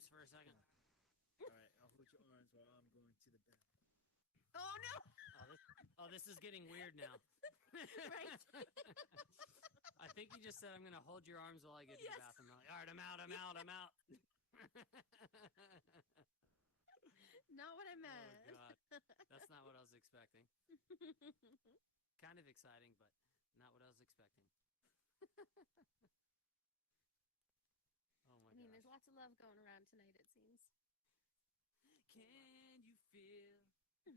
arms for a second. All right, I'll hold your arms while I'm going to the bathroom. Oh no! This is getting weird now. Right. I think you just said I'm gonna hold your arms while I get to the bathroom. I'm like, all right, I'm out. Not what I Oh meant. God, that's not what I was expecting. Kind of exciting, but not what I was expecting. Oh my God. There's lots of love going around tonight, it seems. Can you feel the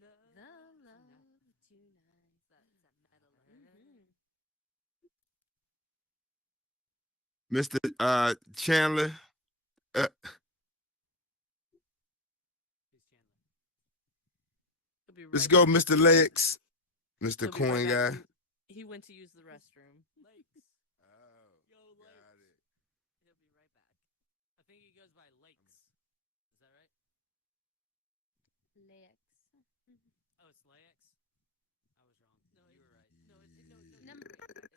love? The love tonight. Is that metal love? Mm-hmm. Mr. Chandler. Who's Chandler? He'll be right Let's go, back. Mr. Laex. Mr. He'll be Coin right back. guy. He went to use the restroom. Lakes. Oh, Yo, got Lakes. it. He'll be right back. I think he goes by Lakes. Is that right? Laex. Oh, it's Laex? I was wrong. No, You were right. No, Number- it's Lakes.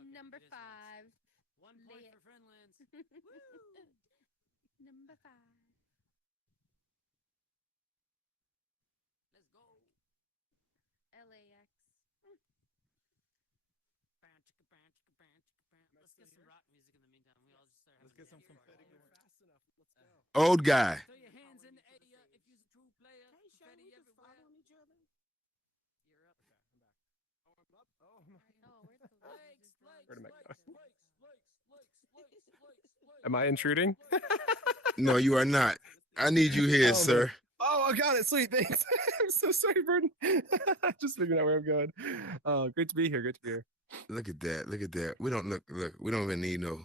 Okay, Number it is Lakes. 5. 1 point Laex. for Friendlands. Number 5. Let's go. LAX. Let's get some rock music in the meantime. We all just start. Let's get some confetti going. Fast enough. Let's go. Old guy. Throw your hands in the air if you're a true player. Hey, Shay, Confetti we just everywhere. following each other. You're up. Okay, I'm back. Oh, I'm up. Oh, my. Oh, where's the Lakes, Where am I going? Am I intruding? No, you are not. I need you here, Oh, sir. man. Oh, I got it. Sweet. Thanks. I'm so sorry, Burton. Just figuring out where I'm going. Oh, great to be here. Great to be here. Look at that. Look at that. We don't look. We don't even need no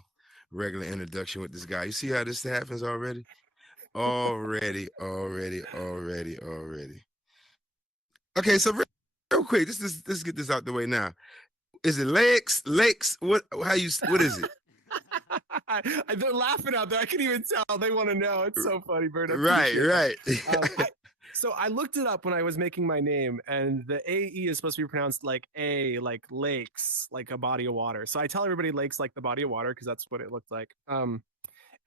regular introduction with this guy. You see how this happens already? Already. Okay, so real quick, let's get this out the way now. Is it Lakes? What? What is it? They're laughing out there. I can even tell. They want to know. It's so funny, Bert. I Right. appreciate it. So I looked it up when I was making my name, and the AE is supposed to be pronounced like A, like lakes, like a body of water. So I tell everybody lakes like the body of water because that's what it looked like. But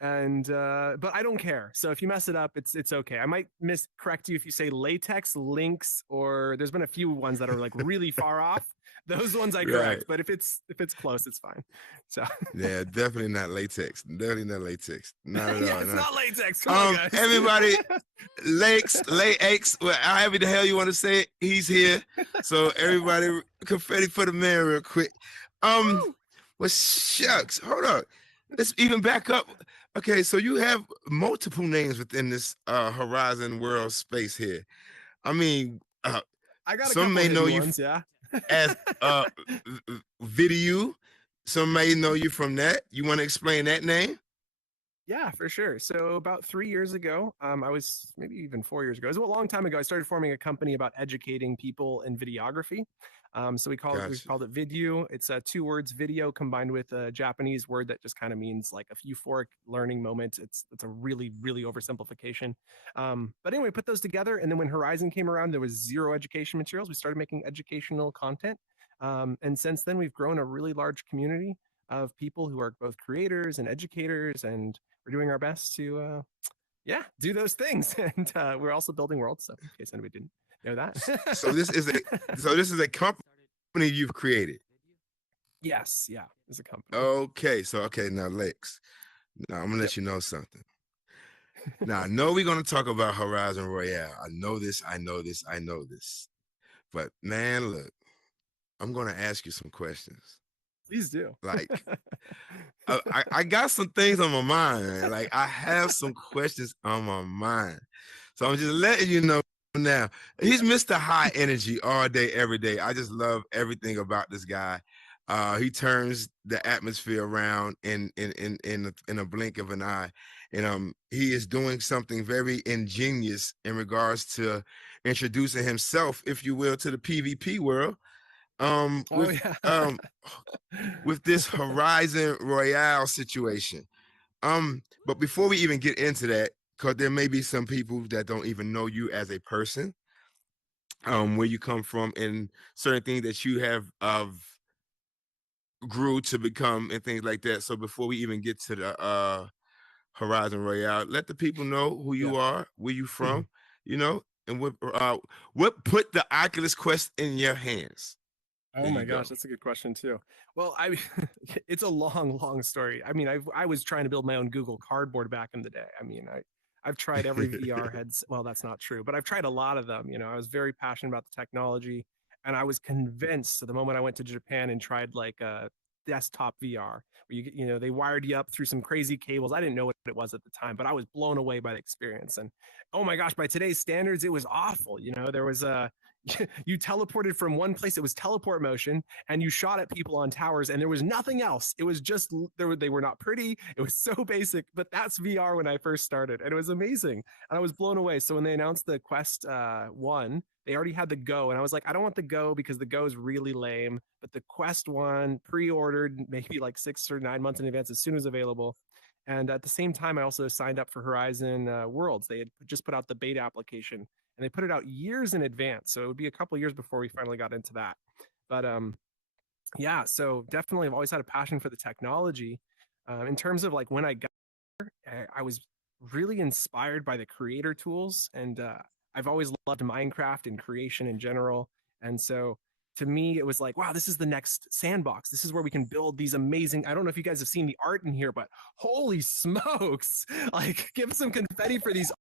I don't care. So if you mess it up, it's okay. I might miscorrect you if you say latex, links, or there's been a few ones that are like really far off. Those ones I correct, Right. but if it's close, it's fine. So Yeah, definitely not latex. Definitely not latex. Not at all. yeah, it's not latex. Come on, guys. Everybody, Laex, however the hell you want to say it, he's here. So everybody, confetti for the man, real quick. Well, shucks, hold up. Let's even back up. Okay, so you have multiple names within this Horizon world space here. I mean, I got some may know you ones, yeah. as Video. Some may know you from that. You want to explain that name? Yeah, for sure. So about 3 years ago, I was maybe even 4 years ago. It was a long time ago. I started forming a company about educating people in videography. So we called it Video. It's 2 words, video, combined with a Japanese word that just kind of means like a euphoric learning moment. It's a really, really oversimplification. But anyway, put those together, and then when Horizon came around, there was 0 education materials. We started making educational content, and since then we've grown a really large community of people who are both creators and educators, and we're doing our best to do those things. And we're also building worlds, so in case anybody didn't know that. So this is a company you've created. Yes, yeah, it's a company. Okay, now Laex. Now I'm gonna let you know something. Now I know we're gonna talk about Horizon Royale. I know this. But man, look, I'm gonna ask you some questions. Please do. Like, I got some things on my mind, man. Like, I have some questions on my mind. So I'm just letting you know now. He's Mr. High Energy all day, every day. I just love everything about this guy. He turns the atmosphere around in a blink of an eye. And he is doing something very ingenious in regards to introducing himself, if you will, to the PvP world. With this Horizon Royale situation. But before we even get into that, because there may be some people that don't even know you as a person, where you come from, and certain things that you have grew to become and things like that. So before we even get to the Horizon Royale. Let the people know who you are, where you from, and what put the Oculus Quest in your hands. Oh my gosh, that's a good question too. Well, it's a long story. I mean, I was trying to build my own Google Cardboard back in the day. I mean, I've tried every VR headset. Well, that's not true, but I've tried a lot of them. I was very passionate about the technology, and I was convinced. So the moment I went to Japan and tried like a desktop VR, where they wired you up through some crazy cables. I didn't know what it was at the time, but I was blown away by the experience. And oh my gosh, by today's standards, it was awful. There was you teleported from one place. It was teleport motion, and you shot at people on towers, and there was nothing else. It was just they were not pretty. It was so basic, but that's VR when I first started, and it was amazing, and I was blown away. So when they announced the Quest 1, they already had the Go, and I was like, I don't want the Go because the Go is really lame, but the Quest 1 pre-ordered maybe like 6 or 9 months in advance as soon as available. And at the same time, I also signed up for Horizon Worlds. They had just put out the beta application, and they put it out years in advance. So it would be a couple of years before we finally got into that. But yeah, so definitely I've always had a passion for the technology. In terms of like when I got there, I was really inspired by the creator tools, and I've always loved Minecraft and creation in general. And so to me, it was like, wow, this is the next sandbox. This is where we can build these amazing. I don't know if you guys have seen the art in here, but holy smokes, like give some confetti for these.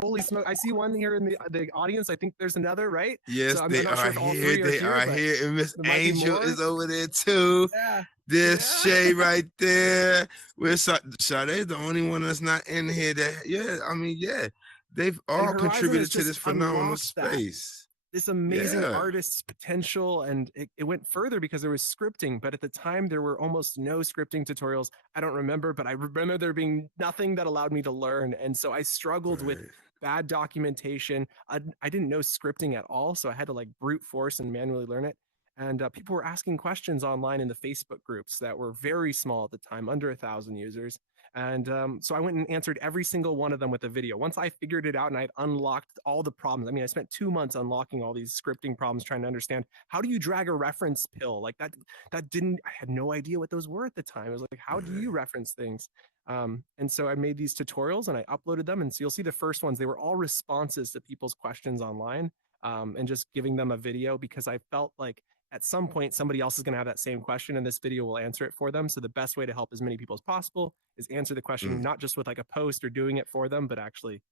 Holy smoke. I see one here in the audience. I think there's another, right? Yes, so they are here. They are here. And Miss Angel is over there too. Yeah. This Shay right there. Sade's the only one that's not in here. They've all contributed to this phenomenal space. This amazing artist's potential, and it went further because there was scripting, but at the time there were almost no scripting tutorials. I don't remember, but I remember there being nothing that allowed me to learn, and so I struggled with bad documentation. I didn't know scripting at all, so I had to like brute force and manually learn it. And people were asking questions online in the Facebook groups that were very small at the time, under 1,000 users. And so I went and answered every single one of them with a video. Once I figured it out and I'd unlocked all the problems, I mean, I spent 2 months unlocking all these scripting problems, trying to understand how do you drag a reference pill like that. I had no idea what those were at the time. I was like, how do you reference things? And so I made these tutorials and I uploaded them. And so you'll see the first ones, they were all responses to people's questions online, and just giving them a video because I felt like at some point somebody else is going to have that same question and this video will answer it for them. So the best way to help as many people as possible is answer the question, not just with like a post or doing it for them, but actually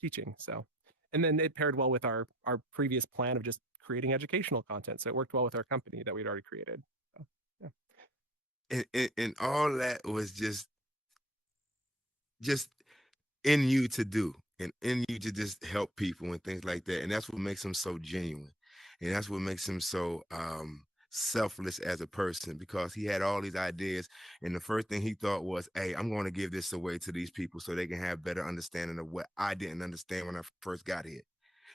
teaching. So, and then it paired well with our previous plan of just creating educational content. So it worked well with our company that we'd already created. So, yeah. And all that was just in you to do and in you to just help people and things like that. And that's what makes them so genuine. And that's what makes him so selfless as a person, because he had all these ideas. And the first thing he thought was, hey, I'm going to give this away to these people so they can have better understanding of what I didn't understand when I first got here.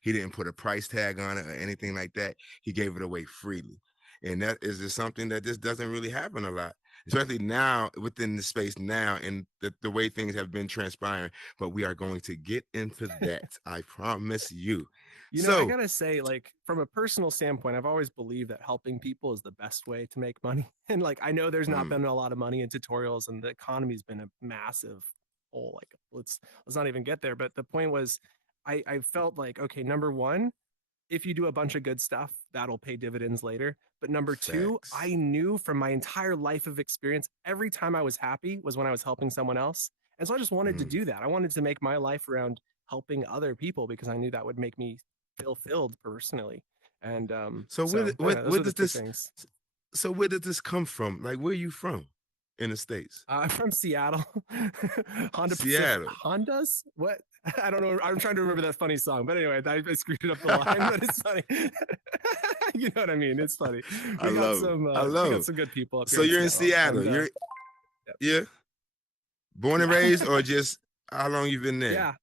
He didn't put a price tag on it or anything like that. He gave it away freely. And that is just something that just doesn't really happen a lot, especially now within the space now and the way things have been transpiring. But we are going to get into that. I promise you. I gotta say, like, from a personal standpoint, I've always believed that helping people is the best way to make money. And like, I know there's not been a lot of money in tutorials, and the economy's been a massive hole. Like, let's not even get there. But the point was, I felt like, okay, number one, if you do a bunch of good stuff, that'll pay dividends later. But number two, I knew from my entire life of experience, every time I was happy was when I was helping someone else. And so I just wanted to do that. I wanted to make my life around helping other people because I knew that would make me fulfilled personally. And where did this come from? Like, where are you from in the States? I'm from Seattle. Seattle. Hondas? What? I don't know. I'm trying to remember that funny song. But anyway, I screwed up the line, but it's funny. You know what I mean? It's funny. We got some good people up here. So you're in Seattle. Yeah. Born and raised, or just how long you've been there? Yeah.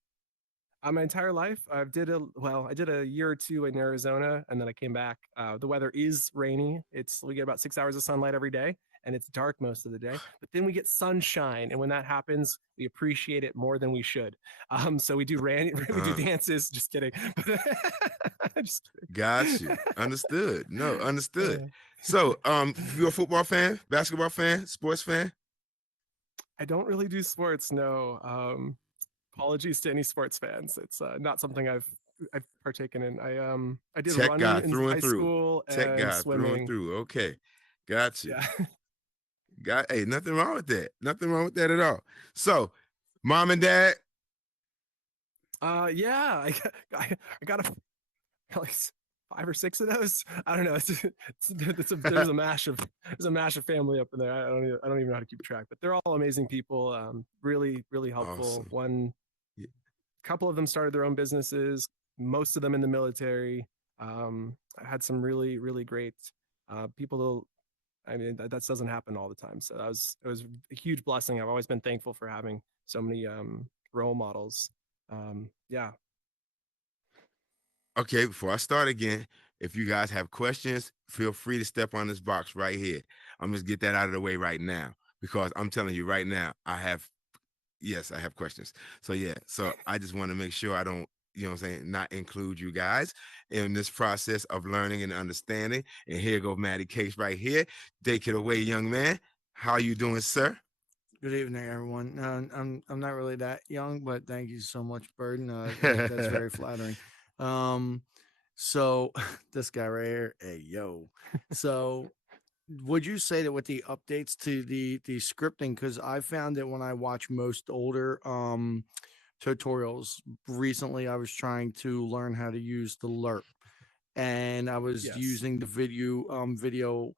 My entire life, I did a year or two in Arizona, and then I came back. The weather is rainy. We get about 6 hours of sunlight every day, and it's dark most of the day. But then we get sunshine, and when that happens, we appreciate it more than we should. So we do we do dances. Just kidding. Just kidding. Got you. Understood. No, understood. So, you're a football fan, basketball fan, sports fan? I don't really do sports. No. Apologies to any sports fans. It's not something I've partaken in. I did Tech guy running in through and high through. school Tech and guy through and swimming. through. Okay. Got you. Yeah. Hey, nothing wrong with that. Nothing wrong with that at all. So, mom and dad. Yeah. I got like 5 or 6 of those. I don't know. There's a mash of family up in there. I don't even know how to keep track, but they're all amazing people. Really, really helpful. Awesome. Couple of them started their own businesses. Most of them in the military. I had some really, really great people. I mean, that doesn't happen all the time. So it was a huge blessing. I've always been thankful for having so many role models. Yeah. Okay, before I start again, if you guys have questions, feel free to step on this box right here. I'm just get that out of the way right now because I'm telling you right now, I have questions. So I just want to make sure I don't, not include you guys in this process of learning and understanding. And here go Matty Case right here. Take it away, young man. How you doing, sir? Good evening, everyone. I'm not really that young, but thank you so much, Burden. That's very flattering. So this guy right here, hey yo. So would you say that with the updates to the scripting, because I found that when I watch most older tutorials recently, I was trying to learn how to use the LERP, and I was using the video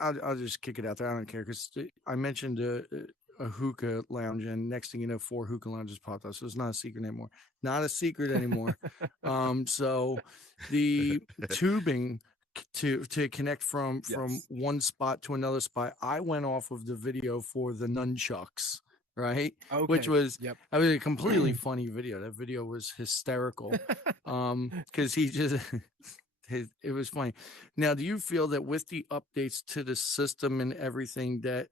I'll just kick it out there. I don't care because I mentioned a hookah lounge, and next thing you know, 4 hookah lounges popped up. So it's not a secret anymore. Not a secret anymore. So the tubing to connect from one spot to another spot, I went off of the video for the nunchucks, right? Okay. Which was I was a completely funny video. That video was hysterical. Because he just it was funny. Now, do you feel that with the updates to the system and everything that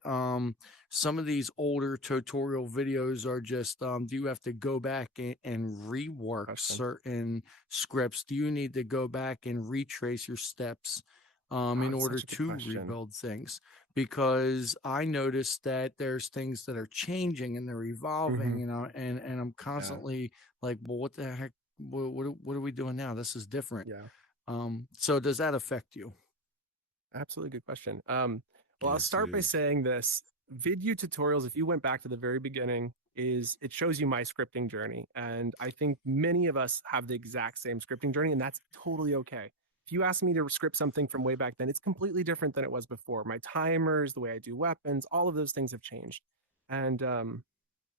some of these older tutorial videos are just do you have to go back and rework certain scripts? Do you need to go back and retrace your steps in order to rebuild things? Because I noticed that there's things that are changing and they're evolving, and I'm constantly like, well, what the heck? What are we doing now? This is different. Yeah. So does that affect you? Absolutely good question. Well, I'll start by saying this. Video tutorials, if you went back to the very beginning, it shows you my scripting journey. And I think many of us have the exact same scripting journey, and that's totally okay. If you ask me to script something from way back then, it's completely different than it was before. My timers, the way I do weapons, all of those things have changed. And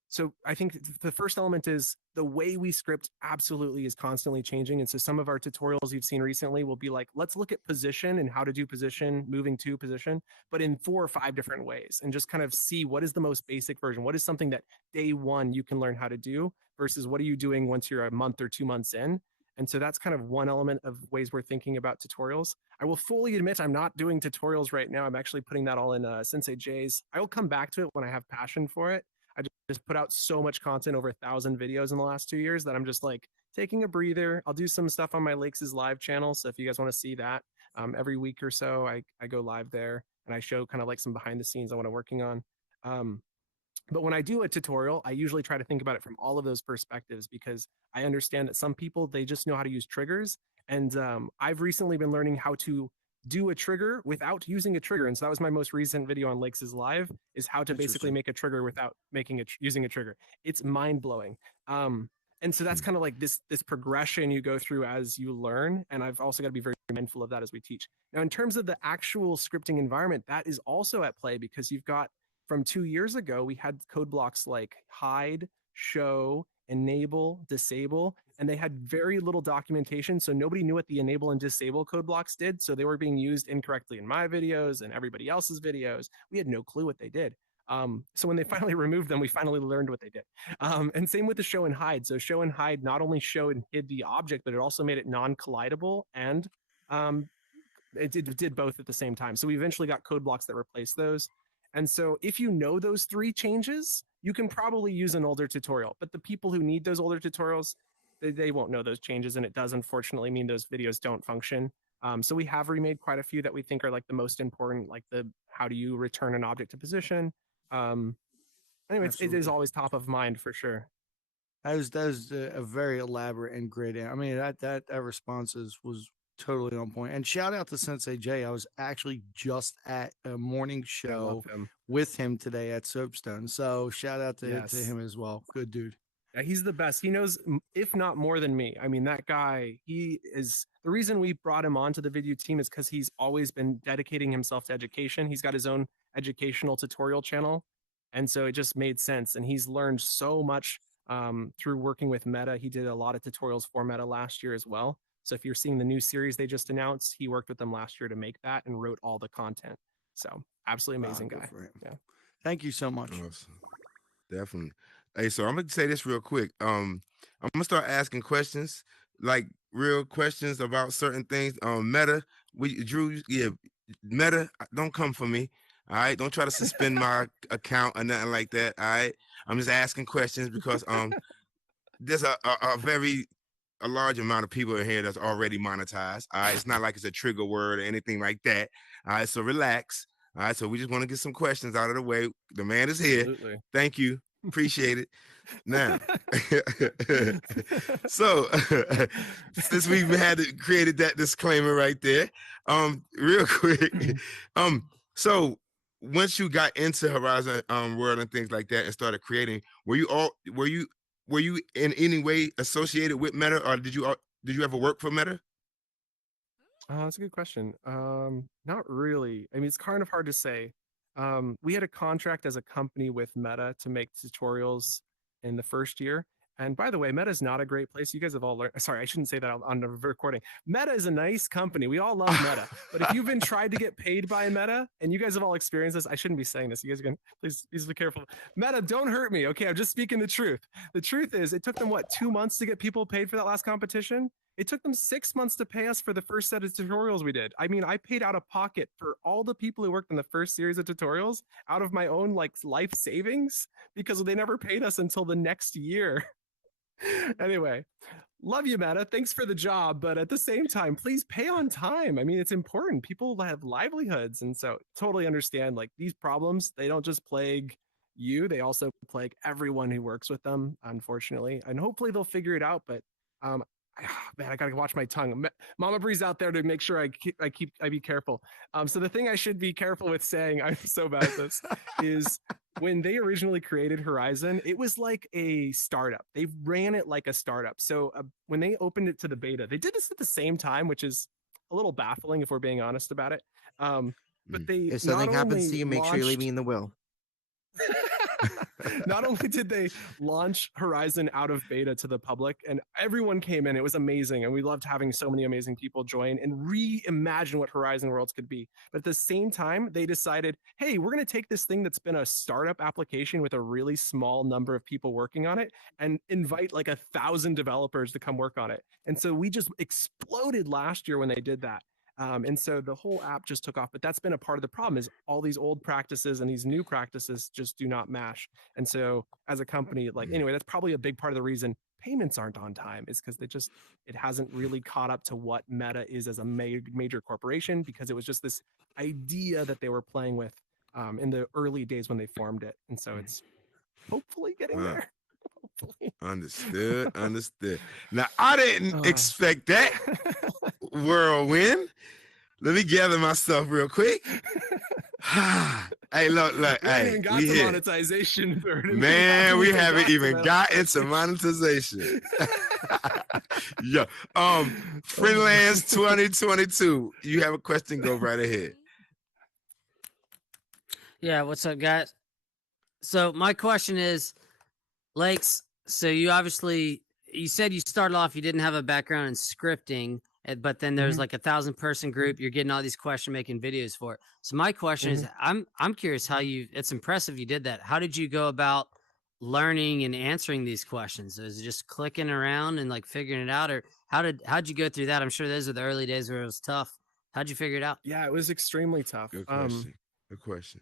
so I think the first element is the way we script absolutely is constantly changing. And so some of our tutorials you've seen recently will be like, let's look at position and how to do position, moving to position, but in 4 or 5 different ways, and just kind of see what is the most basic version. What is something that day one you can learn how to do versus what are you doing once you're a month or 2 months in? And so that's kind of one element of ways we're thinking about tutorials. I will fully admit I'm not doing tutorials right now. I'm actually putting that all in Sensei J's. I will come back to it when I have passion for it. I just put out so much content, over 1,000 videos in the last 2 years, that I'm just like taking a breather. I'll do some stuff on my Laex05 channel. So if you guys want to see that, every week or so, I go live there and I show kind of like some behind the scenes on what I'm working on. But when I do a tutorial, I usually try to think about it from all of those perspectives, because I understand that some people, they just know how to use triggers. And I've recently been learning how to do a trigger without using a trigger. And so that was my most recent video on Laex05, is how to basically make a trigger without using a trigger. It's mind blowing. And so that's kind of like this progression you go through as you learn. And I've also got to be very mindful of that as we teach. Now, in terms of the actual scripting environment, that is also at play, because you've got, from 2 years ago, we had code blocks like hide, show, enable, disable, and they had very little documentation. So nobody knew what the enable and disable code blocks did. So they were being used incorrectly in my videos and everybody else's videos. We had no clue what they did. So when they finally removed them, we finally learned what they did. And same with the show and hide. So show and hide not only showed and hid the object, but it also made it non-collidable, and it did both at the same time. So we eventually got code blocks that replaced those. And so if you know those 3 changes, you can probably use an older tutorial. But the people who need those older tutorials, they won't know those changes. And it does unfortunately mean those videos don't function. So we have remade quite a few that we think are like the most important, like the how do you return an object to position. Anyways, it is Absolutely. always top of mind for sure. That was a very elaborate and great. I mean, that response was totally on point. And shout out to Sensei Jay. I was actually just at a morning I show love him. with him today at Soapstone. So shout out to Yes. him as well. Good dude. Yeah, he's the best. He knows, if not more than me. I mean, that guy, he is the reason we brought him onto the video team is because he's always been dedicating himself to education. He's got his own educational tutorial channel. And so it just made sense. And he's learned so much through working with Meta. He did a lot of tutorials for Meta last year as well. So if you're seeing the new series they just announced, he worked with them last year to make that and wrote all the content. So absolutely amazing Good guy. for him. Yeah. Thank you so much. Awesome. Definitely. Hey, so I'm gonna say this real quick. I'm gonna start asking questions, like real questions about certain things. Meta, Drew, yeah, Meta, don't come for me. All right, don't try to suspend my account or nothing like that. All right, I'm just asking questions because there's a large amount of people in here that's already monetized. All right, it's not like it's a trigger word or anything like that. All right, so relax. All right, so we just want to get some questions out of the way. The man is here. Absolutely. Thank you. Appreciate it. Now, so since we've created that disclaimer right there, real quick, so once you got into Horizon World and things like that and started creating, were you in any way associated with Meta, or did you ever work for Meta? That's a good question. Not really. I mean, it's kind of hard to say. We had a contract as a company with Meta to make tutorials in the first year. And by the way, Meta is not a great place. You guys have all learned. Sorry, I shouldn't say that on the recording. Meta is a nice company. We all love Meta. But if you've been tried to get paid by Meta, and you guys have all experienced this, I shouldn't be saying this. You guys are going to please be careful. Meta, don't hurt me. Okay, I'm just speaking the truth. The truth is, it took them 2 months to get people paid for that last competition. It took them 6 months to pay us for the first set of tutorials we did. I mean, I paid out of pocket for all the people who worked in the first series of tutorials out of my own life savings because they never paid us until the next year. Anyway, love you, Meta. Thanks for the job. But at the same time, please pay on time. I mean, it's important. People have livelihoods. And so totally understand these problems, they don't just plague you, they also plague everyone who works with them, unfortunately. And hopefully they'll figure it out. But man, I gotta watch my tongue. Mama Bree's out there to make sure I be careful. So the thing I should be careful with saying, I'm so bad at this, is when they originally created Horizon, it was like a startup. They ran it like a startup. So when they opened it to the beta, they did this at the same time, which is a little baffling if we're being honest about it. But they if something happens to you, make sure you leave me in the will. Not only did they launch Horizon out of beta to the public, and everyone came in, it was amazing, and we loved having so many amazing people join and reimagine what Horizon Worlds could be. But at the same time, they decided, hey, we're going to take this thing that's been a startup application with a really small number of people working on it and invite 1,000 developers to come work on it. And so we just exploded last year when they did that. And so the whole app just took off, but that's been a part of the problem is all these old practices and these new practices just do not mash. And so as a company, anyway, that's probably a big part of the reason payments aren't on time is because it hasn't really caught up to what Meta is as a major corporation, because it was just this idea that they were playing with in the early days when they formed it. And so it's hopefully getting there. Hopefully. Understood. Now, I didn't expect that whirlwind. Let me gather myself real quick. Hey, look, We haven't hey, even got we to here. monetization. Man, we haven't even got into monetization. Yeah. Freelance 2022. You have a question? Go right ahead. Yeah, what's up, guys? So my question is, Laex, so you said you started off, you didn't have a background in scripting, but then there's like 1,000-person group. You're getting all these question making videos for it. So my question is, I'm curious how it's impressive you did that. How did you go about learning and answering these questions? Was it just clicking around and figuring it out, or how'd you go through that? I'm sure those are the early days where it was tough. How'd you figure it out? Yeah, it was extremely tough. Good question. Good question.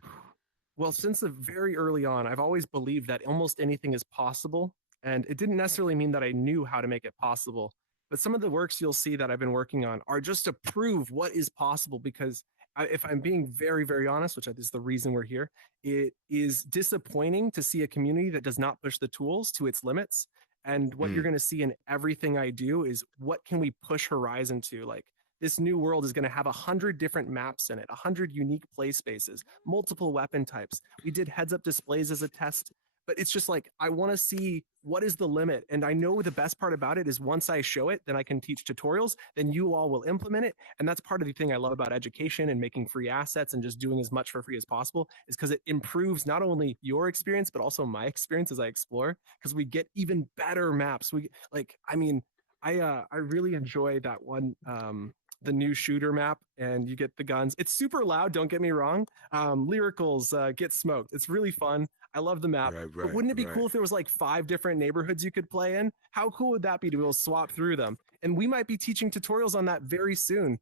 Well, since the very early on, I've always believed that almost anything is possible. And it didn't necessarily mean that I knew how to make it possible. But some of the works you'll see that I've been working on are just to prove what is possible, because if I'm being very, very honest, which is the reason we're here, it is disappointing to see a community that does not push the tools to its limits. And what you're going to see in everything I do is what can we push Horizon to? Like this new world is going to have 100 different maps in it, 100 unique play spaces, multiple weapon types. We did heads up displays as a test, but it's just like I want to see what is the limit. And I know the best part about it is once I show it, then I can teach tutorials, then you all will implement it. And that's part of the thing I love about education and making free assets and just doing as much for free as possible is because it improves not only your experience, but also my experience as I explore, because we get even better maps. We like, I mean, I really enjoy that one the new shooter map, and you get the guns. It's super loud, don't get me wrong. Lyricals get smoked. It's really fun. I love the map. But wouldn't it be cool if there was like 5 different neighborhoods you could play in? How cool would that be to be able to swap through them? And we might be teaching tutorials on that very soon.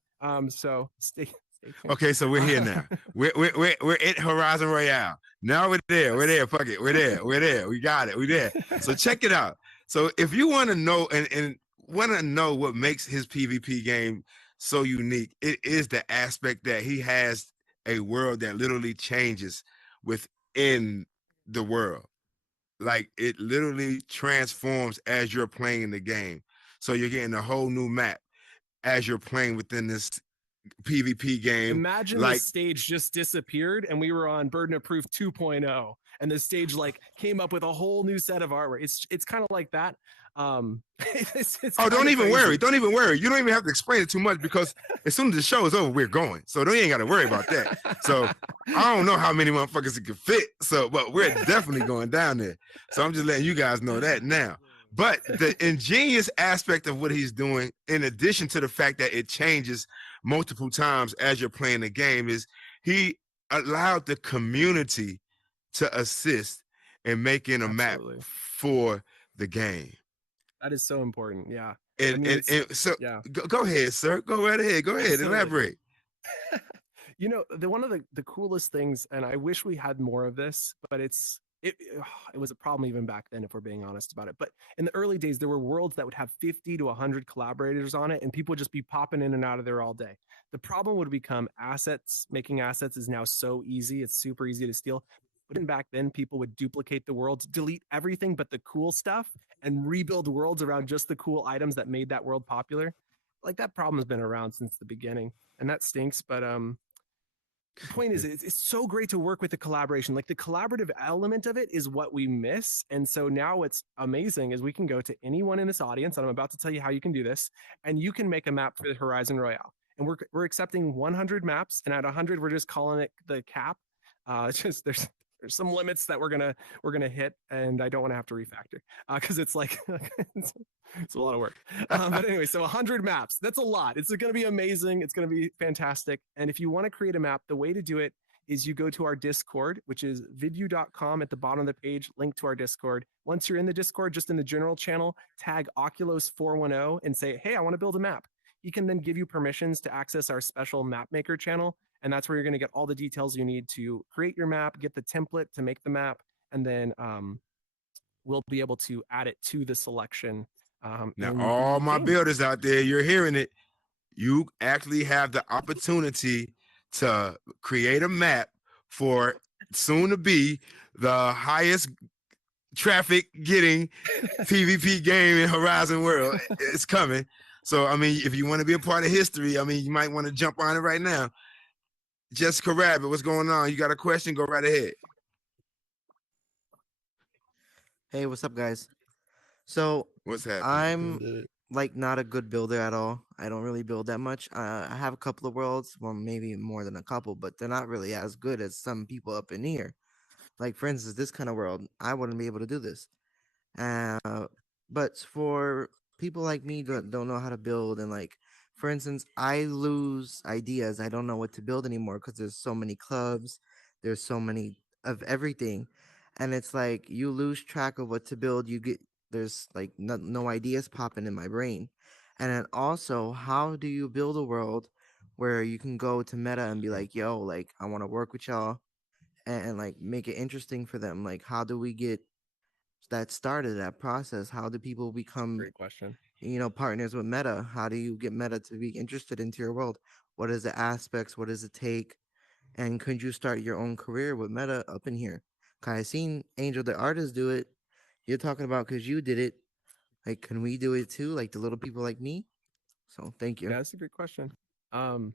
So stay tuned. Okay, so we're here now. We're at Horizon Royale. Now we're there. We're there. Fuck it. We're there. We're there. We got it. We're there. So check it out. So if you want to know and want to know what makes his PvP game so unique, it is the aspect that he has a world that literally changes within the world. Like it literally transforms as you're playing the game. So you're getting a whole new map as you're playing within this PvP game. Imagine the stage just disappeared and we were on Burden of Proof 2.0 and the stage like came up with a whole new set of artwork. It's kind of like that. It's don't even worry. Don't even worry. You don't even have to explain it too much because as soon as the show is over, we're going. So you ain't got to worry about that. So I don't know how many motherfuckers it could fit. So, but we're definitely going down there. So I'm just letting you guys know that now. But the ingenious aspect of what he's doing, in addition to the fact that it changes multiple times as you're playing the game, is he allowed the community to assist in making a map for the game. That is so important. Yeah. And so yeah. Go ahead, sir. Go right ahead. Go ahead. Absolutely. Elaborate. You know, one of the coolest things, and I wish we had more of this, but it was a problem even back then, if we're being honest about it. But in the early days, there were worlds that would have 50 to 100 collaborators on it, and people would just be popping in and out of there all day. The problem would become assets. Making assets is now so easy. It's super easy to steal. But back then, people would duplicate the worlds, delete everything but the cool stuff, and rebuild worlds around just the cool items that made that world popular. Like that problem has been around since the beginning, and that stinks. But the point is, it's so great to work with the collaboration. Like the collaborative element of it is what we miss. And so now what's amazing is we can go to anyone in this audience, and I'm about to tell you how you can do this, and you can make a map for the Horizon Royale. And we're accepting 100 maps, and at 100, we're just calling it the cap. It's just there's some limits that we're gonna hit, and I don't want to have to refactor because it's like it's a lot of work. But anyway, so 100 maps, that's a lot. It's going to be amazing. It's going to be fantastic. And if you want to create a map, the way to do it is you go to our Discord, which is vidyou.com at the bottom of the page, link to our Discord. Once you're in the Discord, just in the general channel, tag Oculus410 and say, hey, I want to build a map. He can then give you permissions to access our special map maker channel. And that's where you're going to get all the details you need to create your map, get the template to make the map, and then we'll be able to add it to the selection. Now, all my builders out there, you're hearing it. You actually have the opportunity to create a map for soon to be the highest traffic getting PvP game in Horizon World. It's coming. So, I mean, if you want to be a part of history, I mean, you might want to jump on it right now. Jessica Rabbit, what's going on? You got a question? Go right ahead. Hey, what's up, guys? So what's happening? I'm like not a good builder at all. I don't really build that much. I have a couple of worlds, well, maybe more than a couple, but they're not really as good as some people up in here. Like, for instance, this kind of world, I wouldn't be able to do this. But for people like me that don't know how to build, and like, for instance, I lose ideas. I don't know what to build anymore because there's so many clubs, there's so many of everything, and it's like you lose track of what to build. There's like no ideas popping in my brain. And then also, how do you build a world where you can go to meta and be like, yo, like I want to work with y'all and like make it interesting for them? Like, how do we get that started, that process? How do people become, great question, partners with meta? How do you get meta to be interested into your world? What is the aspects? What does it take? And could you start your own career with Meta up in here? 'Cause I seen Angel the artist do it. You're talking about because you did it. Like, can we do it too? Like the little people like me? So thank you. Yeah, that's a great question. Um,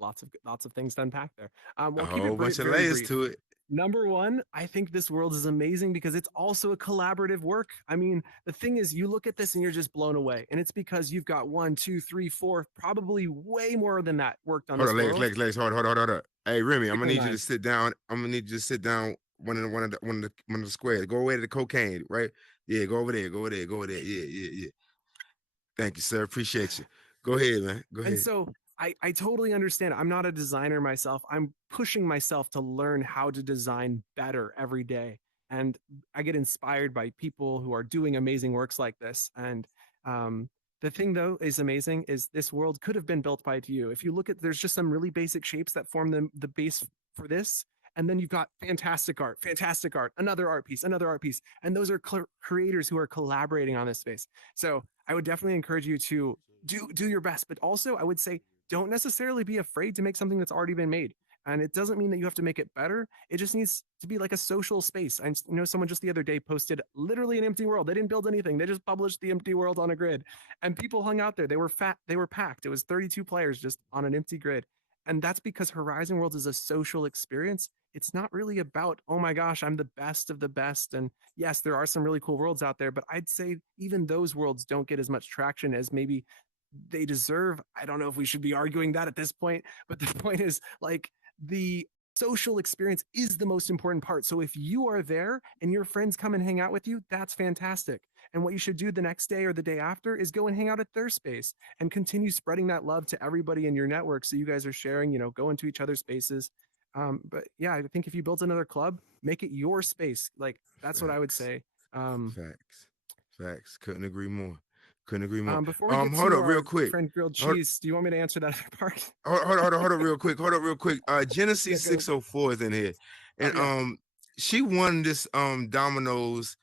lots of things to unpack there. A We'll keep it whole bunch of very layers brief. to it. Number one, I think this world is amazing because it's also a collaborative work. I mean, the thing is, you look at this and you're just blown away, and it's because you've got one, two, three, four, probably way more than that worked on Hold this on, world. legs. Hold on. Hey, Remy, I'm gonna Particularly need you to mine. sit down. I'm gonna need you to sit down one of the squares. Go away to the cocaine, right? Yeah, go over there. Yeah. Thank you, sir. Appreciate you. Go ahead, man. Go And ahead. so I totally understand. I'm not a designer myself. I'm pushing myself to learn how to design better every day. And I get inspired by people who are doing amazing works like this. And the thing, though, is amazing is this world could have been built by you. If you look at, there's just some really basic shapes that form the base for this. And then you've got fantastic art, another art piece, another art piece. And those are creators who are collaborating on this space. So I would definitely encourage you to do your best, but also I would say don't necessarily be afraid to make something that's already been made. And it doesn't mean that you have to make it better. It just needs to be like a social space. I know someone just the other day posted literally an empty world. They didn't build anything. They just published the empty world on a grid, and people hung out there. They were fat. They were packed. It was 32 players just on an empty grid. And that's because Horizon Worlds is a social experience. It's not really about, oh my gosh, I'm the best of the best. And yes, there are some really cool worlds out there, but I'd say even those worlds don't get as much traction as maybe they deserve. I don't know if we should be arguing that at this point, but the point is like the social experience is the most important part. So if you are there and your friends come and hang out with you, that's fantastic. And what you should do the next day or the day after is go and hang out at their space and continue spreading that love to everybody in your network. So you guys are sharing, go into each other's spaces. But yeah, I think if you built another club, make it your space. Like that's what I would Facts. say. Um, Facts. Couldn't agree more. Before we get Hold to up real our quick. friend grilled Hold, cheese, do you want me to answer that other part? hold up real quick. Genesee Yeah, go. 604 is in here. Oh And yeah. she won this dominoes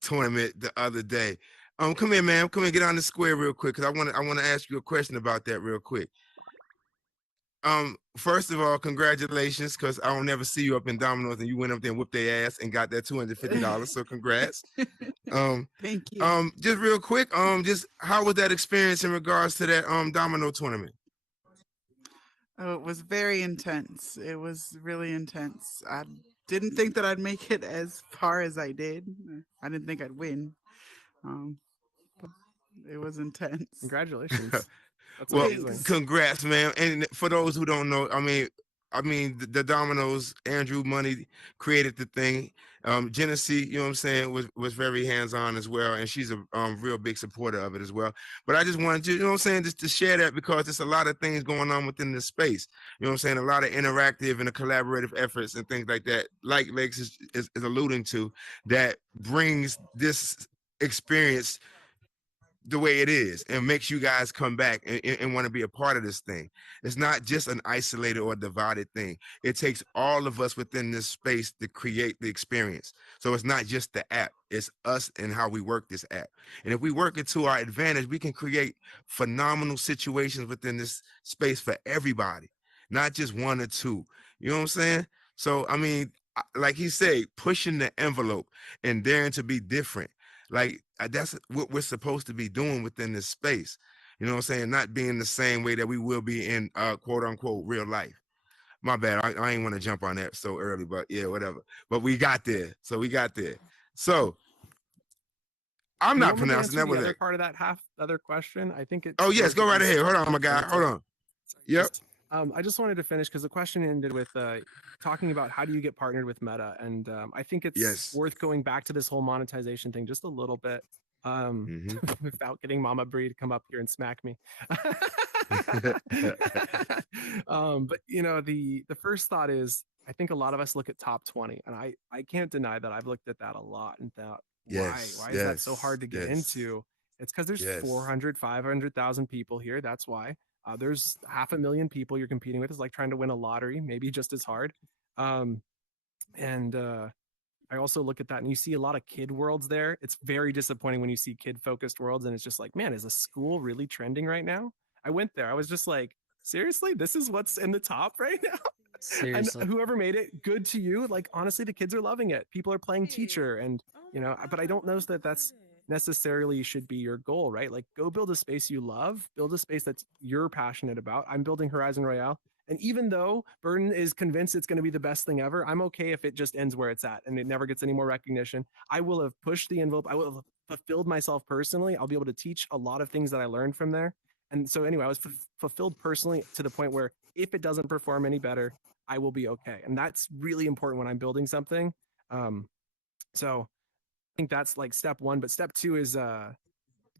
tournament the other day. Come here, man. Come here, get on the square real quick, because I wanna ask you a question about that real quick. First of all, congratulations, because I don't never see you up in dominoes and you went up there and whipped their ass and got that $250. So congrats. Thank you. Just real quick, just how was that experience in regards to that domino tournament? Oh, it was very intense. It was really intense. I didn't think that I'd make it as far as I did. I didn't think I'd win. But it was intense. Congratulations. That's Well, amazing. congrats, man. And for those who don't know, the Domino's, Andrew Money created the thing. Genesee, you know what I'm saying, was very hands-on as well, and she's a real big supporter of it as well. But I just wanted to, you know what I'm saying, just to share that, because there's a lot of things going on within this space. You know what I'm saying, a lot of interactive and collaborative efforts and things like that, like Lex is alluding to, that brings this experience the way it is and makes you guys come back and want to be a part of this thing. It's not just an isolated or divided thing. It takes all of us within this space to create the experience. So it's not just the app, it's us and how we work this app. And if we work it to our advantage, we can create phenomenal situations within this space for everybody, not just one or two. You know what I'm saying? So, like he said, pushing the envelope and daring to be different. Like that's what we're supposed to be doing within this space. You know what I'm saying? Not being the same way that we will be in quote unquote real life. My bad. I ain't want to jump on that so early, but yeah, whatever. But we got there. So I'm Do you not want me to pronouncing answer that the with other it. part of that other question? I think it's Oh yes, worth go at right least ahead. Hold on, my guy. Hold answering. on. Yep. I just wanted to finish because the question ended with talking about how do you get partnered with Meta, and I think it's Yes. worth going back to this whole monetization thing just a little bit, without getting Mama Bree to come up here and smack me. But the first thought is I think a lot of us look at top 20, and I can't deny that I've looked at that a lot and thought, why is that so hard to get into? It's because there's 400, 500,000 people here. That's why. There's 500,000 people you're competing with. It's like trying to win a lottery, maybe just as hard. And I also look at that and you see a lot of kid worlds there. It's very disappointing when you see kid focused worlds and it's just like, man, is a school really trending right now? I went there. I was just like, seriously, this is what's in the top right now. And Seriously. whoever made it, good to you. Like honestly, the kids are loving it. People are playing teacher, and but I don't know that that's necessarily should be your goal, right? Like go build a space you love, build a space that's you're passionate about. I'm building Horizon Royale. And even though Burton is convinced it's going to be the best thing ever, I'm okay if it just ends where it's at and it never gets any more recognition. I will have pushed the envelope. I will have fulfilled myself personally. I'll be able to teach a lot of things that I learned from there. And so anyway, I was fulfilled personally to the point where if it doesn't perform any better, I will be okay. And that's really important when I'm building something. So I think that's like step one. But step two is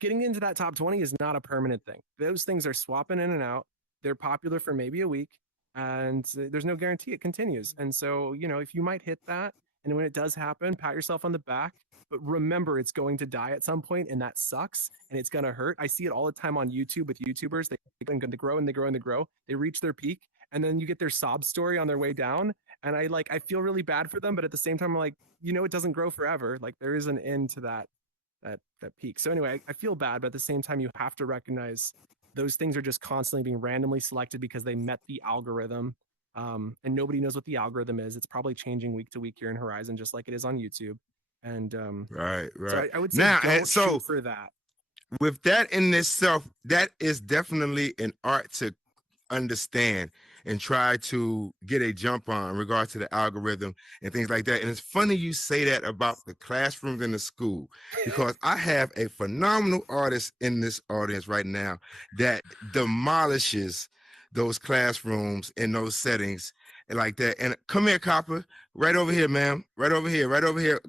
getting into that top 20 is not a permanent thing. Those things are swapping in and out. They're popular for maybe a week, and there's no guarantee it continues. And so, if you might hit that, and when it does happen, pat yourself on the back. But remember, it's going to die at some point, and that sucks, and it's going to hurt. I see it all the time on YouTube with YouTubers. They grow and they grow and they grow. They reach their peak, and then you get their sob story on their way down. And I feel really bad for them, but at the same time, I'm like, it doesn't grow forever. Like there is an end to that peak. So anyway, I feel bad, but at the same time, you have to recognize those things are just constantly being randomly selected because they met the algorithm. And nobody knows what the algorithm is. It's probably changing week to week here in Horizon, just like it is on YouTube. And right. So I would say now, don't so shoot for that. With that in itself, that is definitely an art to understand and try to get a jump on in regards to the algorithm and things like that. And it's funny you say that about the classrooms in the school, because I have a phenomenal artist in this audience right now that demolishes those classrooms in those settings and like that. And come here, Copper, right over here, ma'am, right over here,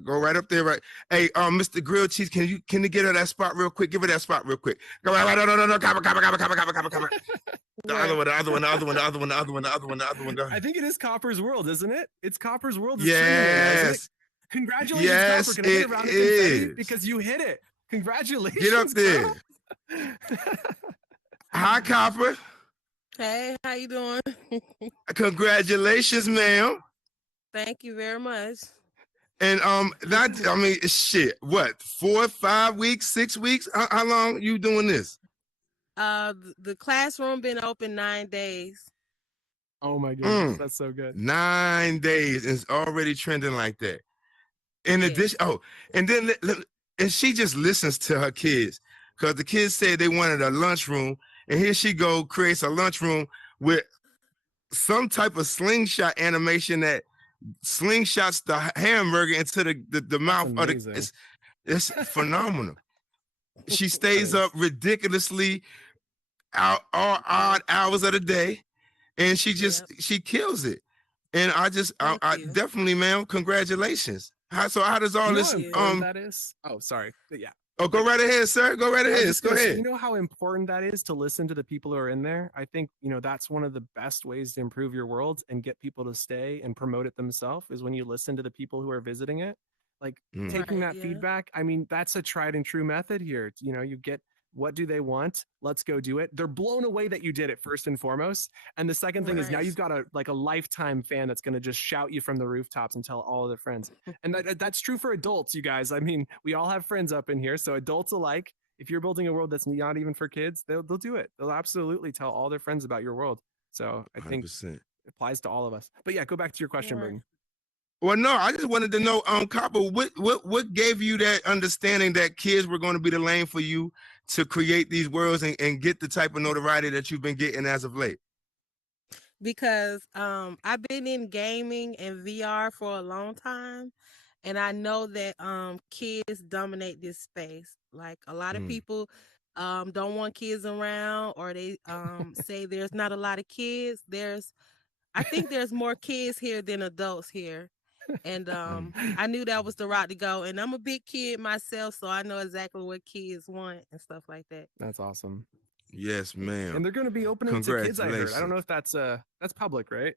go right up there, right. Hey, Mr. Grilled Cheese, can you get her that spot real quick? Give her that spot real quick. Go right, no, Copper. The other one. Go. I think it is Copper's World, isn't it? It's Copper's World. Yes. Congratulations, yes, Copper. Can I get a round of confetti? Because you hit it. Congratulations. Get up there. Hi, Copper. Hey, how you doing? Congratulations, ma'am. Thank you very much. And shit. What? 4, 5 weeks, 6 weeks? How long you doing this? The classroom been open 9 days. Oh my goodness, that's so good. 9 days, and it's already trending like that. In addition, and then and she just listens to her kids, because the kids said they wanted a lunchroom, and here she creates a lunchroom with some type of slingshot animation that slingshots the hamburger into the mouth of the. It's phenomenal. She stays up ridiculously all odd hours of the day, and she kills it. And I definitely, ma'am, congratulations. How does all this that is? Oh, sorry. Yeah. Oh, go right ahead, sir. Go right ahead. Go ahead. You know how important that is to listen to the people who are in there? I think, that's one of the best ways to improve your world and get people to stay and promote it themselves is when you listen to the people who are visiting it. Like taking that feedback. I mean, that's a tried and true method here. You get, what do they want? Let's go do it. They're blown away that you did it first and foremost. And the second thing is now you've got a lifetime fan that's going to just shout you from the rooftops and tell all of their friends. And that's true for adults, you guys. I mean, we all have friends up in here. So adults alike, if you're building a world that's not even for kids, they'll do it. They'll absolutely tell all their friends about your world. So I 100%. Think it applies to all of us. But yeah, go back to your question, Burton. Well, no, I just wanted to know, Copper, what gave you that understanding that kids were going to be the lane for you to create these worlds and get the type of notoriety that you've been getting as of late? Because I've been in gaming and VR for a long time, and I know that kids dominate this space. Like a lot of people don't want kids around, or they say there's not a lot of kids. I think there's more kids here than adults here. And I knew that was the route to go. And I'm a big kid myself, so I know exactly what kids want and stuff like that. That's awesome. Yes, ma'am. And they're going to be opening to kids, I heard. I don't know if that's public, right?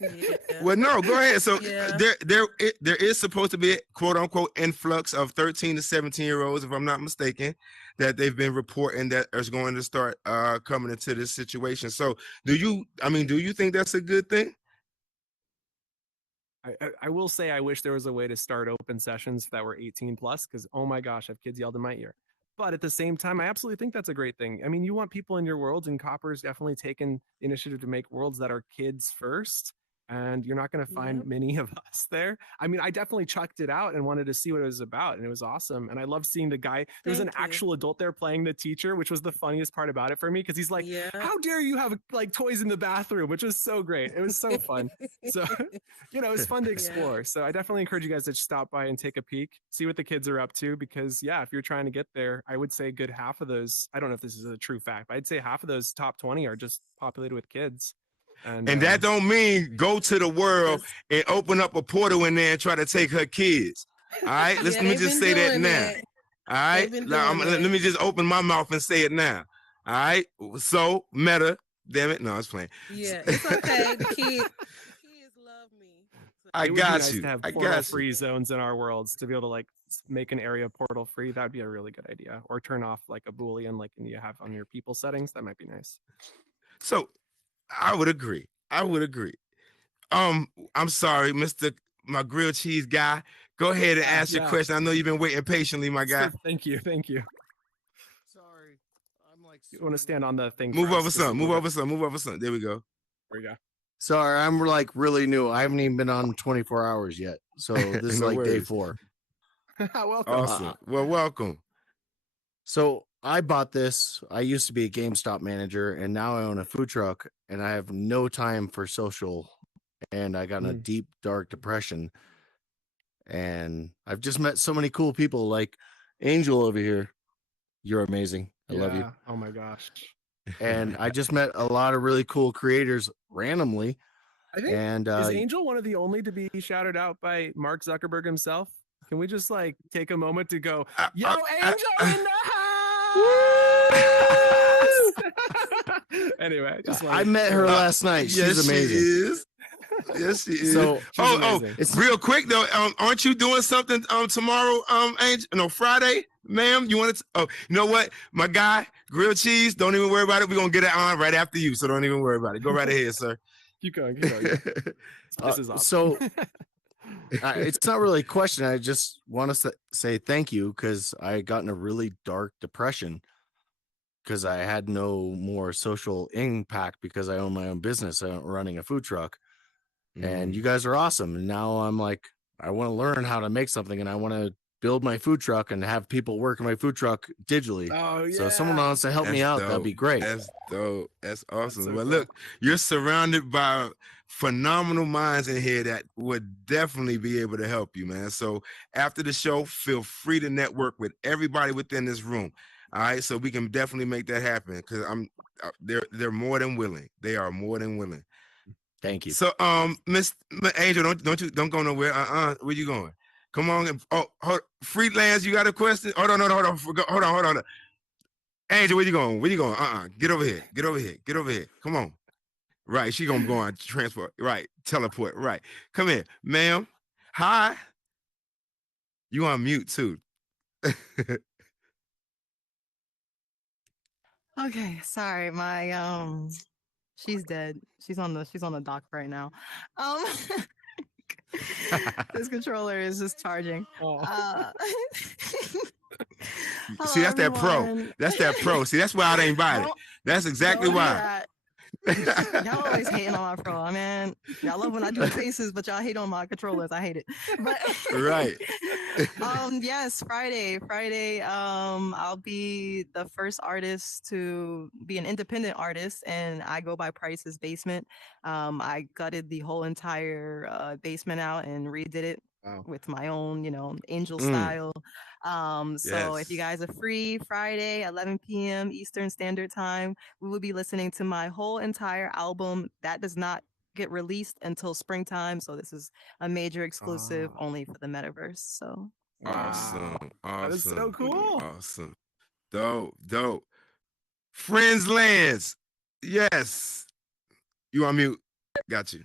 Yeah. Well, no, go ahead. So there is supposed to be a quote unquote influx of 13 to 17-year-olds, if I'm not mistaken, that they've been reporting that is going to start coming into this situation. So do you think that's a good thing? I will say I wish there was a way to start open sessions that were 18 plus, because oh my gosh, I've kids yelled in my ear. But at the same time, I absolutely think that's a great thing. I mean, you want people in your worlds, and Copper's definitely taken the initiative to make worlds that are kids first. And you're not going to find Yep. many of us there. I mean, I definitely chucked it out and wanted to see what it was about, and it was awesome. And I love seeing the guy. There was an Thank you. actual adult there playing the teacher, which was the funniest part about it for me, because he's like, Yeah. "How dare you have like toys in the bathroom?" Which was so great. It was so fun. So, you know, it was fun to explore. So I definitely encourage you guys to stop by and take a peek, see what the kids are up to, because yeah, if you're trying to get there, I would say a good half of those, I don't know if this is a true fact, but I'd say half of those top 20 are just populated with kids. And that don't mean go to the world and open up a portal in there and try to take her kids. All right, let me just say that now. All right, let me just open my mouth and say it now. All right, so Meta, damn it, no, I was playing. Yeah, it's okay. The kids love me. So. I It would be got nice you. to have I portal got you. free zones in our worlds to be able to like make an area portal free. That'd be a really good idea. Or turn off like a Boolean like you have on your people settings. That might be nice. So I would agree. I'm sorry, my grilled cheese guy. Go ahead and ask your question. I know you've been waiting patiently, my guy. Thank you. Sorry, I'm like. You want to stand on the thing? Move for us over just a some. little Move over some. There we go. There we go. Sorry, I'm like really new. I haven't even been on 24 hours yet. So this is No like day worries. 4. Welcome. Awesome. Well, welcome. So I bought this. I used to be a GameStop manager, and now I own a food truck, and I have no time for social, and I got in a deep, dark depression. And I've just met so many cool people, like Angel over here. You're amazing. I love you. Oh my gosh. And I just met a lot of really cool creators randomly. I think and is Angel one of the only to be shouted out by Mark Zuckerberg himself? Can we just like take a moment to go, yo, Angel in the house? Anyway, I met her last night. She's amazing. Yes, she is. So real quick though, aren't you doing something tomorrow, Angel? No, Friday, ma'am. You want to? Oh, you know what, my guy, grilled cheese. Don't even worry about it. We're gonna get it on right after you, so don't even worry about it. Go right ahead, sir. Keep going. This is awesome. So it's not really a question. I just want to say thank you, because I got in a really dark depression because I had no more social impact because I own my own business. I'm running a food truck. And you guys are awesome. And now I'm like, I want to learn how to make something, and I want to build my food truck and have people work in my food truck digitally. Oh, yeah. So if someone wants to help me out, that'd be great. That's dope. That's awesome. so Well, cool. look, you're surrounded by phenomenal minds in here that would definitely be able to help you, man. So after the show, feel free to network with everybody within this room. All right, so we can definitely make that happen, because they're more than willing. They are more than willing. Thank you. So, Miss Angel, don't go nowhere. Where you going? Come on. Freelance, you got a question? Hold on. Angel, where you going? Get over here. Come on. Right, she gonna go on transport. Right, teleport. Right, come here, ma'am. Hi. You on mute too. Okay, sorry. My she's dead. She's on the dock right now. This controller is just charging. See, that's that pro. That's that pro. See, that's why I ain't buy it. That's exactly why. Y'all always hating on my pro, man. Y'all love when I do faces, but y'all hate on my controllers. I hate it. But right. Yes, Friday. I'll be the first artist to be an independent artist, and I go by Price's Basement. I gutted the whole entire basement out and redid it. Wow. With my own, angel style. So if you guys are free Friday, 11 p.m. Eastern Standard Time, we will be listening to my whole entire album. That does not get released until springtime. So this is a major exclusive only for the metaverse. So Awesome. That is so cool. Awesome. Dope. Friends Lands. Yes. You on mute. Got you.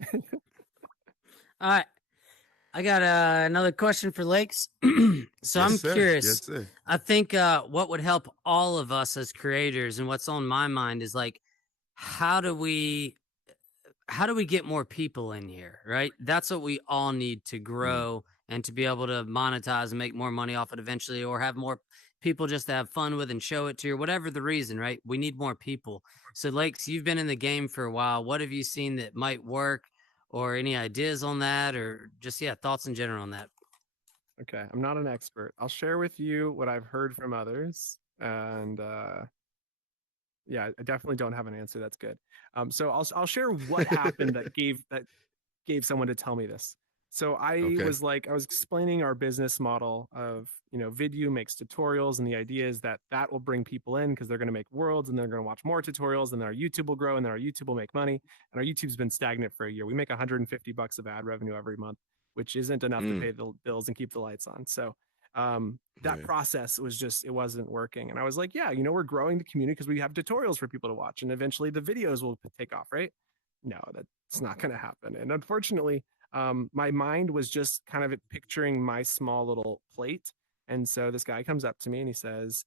All right. I got another question for Laex. So I'm curious. Yes, sir. I think what would help all of us as creators, and what's on my mind is like, how do we how do we get more people in here, right? That's what we all need to grow and to be able to monetize and make more money off it eventually, or have more people just to have fun with and show it to, or whatever the reason, right? We need more people. So, Lakes, you've been in the game for a while. What have you seen that might work, or any ideas on that, or just, yeah, thoughts in general on that? Okay, I'm not an expert. I'll share with you what I've heard from others, and yeah, I definitely don't have an answer. That's good. So I'll share what happened that gave someone to tell me this. So I Okay. was explaining our business model of, Vidu makes tutorials, and the idea is that will bring people in because they're going to make worlds and they're going to watch more tutorials, and then our YouTube will grow, and then our YouTube will make money. And our YouTube's been stagnant for a year. We make $150 of ad revenue every month, which isn't enough to pay the bills and keep the lights on. So that process was it wasn't working. And I was like, yeah, we're growing the community because we have tutorials for people to watch, and eventually the videos will take off, right? No, that's not going to happen. And unfortunately, my mind was just kind of picturing my small little plate. And so this guy comes up to me and he says,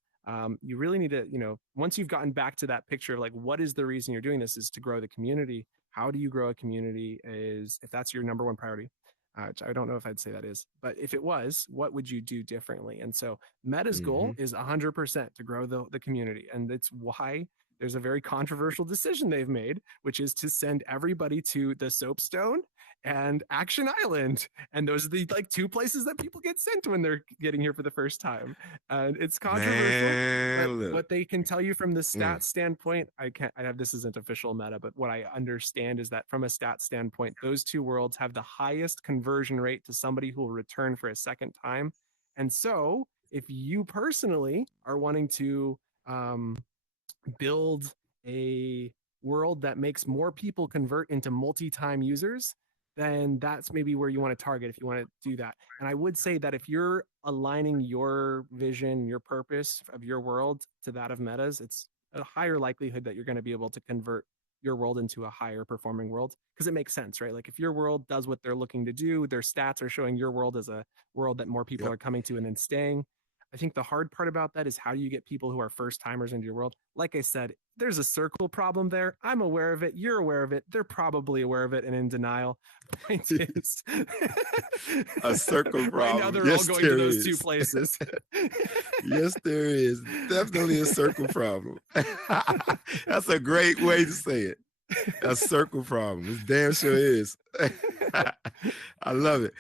you really need to, once you've gotten back to that picture of like, what is the reason you're doing this, is to grow the community. How do you grow a community? Is if that's your number one priority, which I don't know if I'd say that is, but if it was, what would you do differently? And so Meta's goal is 100% to grow the community. And it's why there's a very controversial decision they've made, which is to send everybody to the Soapstone and Action Island. And those are the two places that people get sent when they're getting here for the first time. And it's controversial. But what they can tell you from the stats standpoint, I have, this isn't official meta, but what I understand is that from a stats standpoint, those two worlds have the highest conversion rate to somebody who will return for a second time. And so if you personally are wanting to build a world that makes more people convert into multi-time users, then that's maybe where you want to target if you want to do that. And I would say that if you're aligning your vision, your purpose of your world to that of Meta's, it's a higher likelihood that you're going to be able to convert your world into a higher performing world, because it makes sense, right? Like if your world does what they're looking to do, their stats are showing your world as a world that more people are coming to and then staying. I think the hard part about that is how do you get people who are first timers into your world? Like I said, there's a circle problem there. I'm aware of it. You're aware of it. They're probably aware of it and in denial. Point is, a circle problem. Right now, they're all going to those two places. Yes, there is definitely a circle problem. That's a great way to say it. A circle problem. It damn sure is. I love it.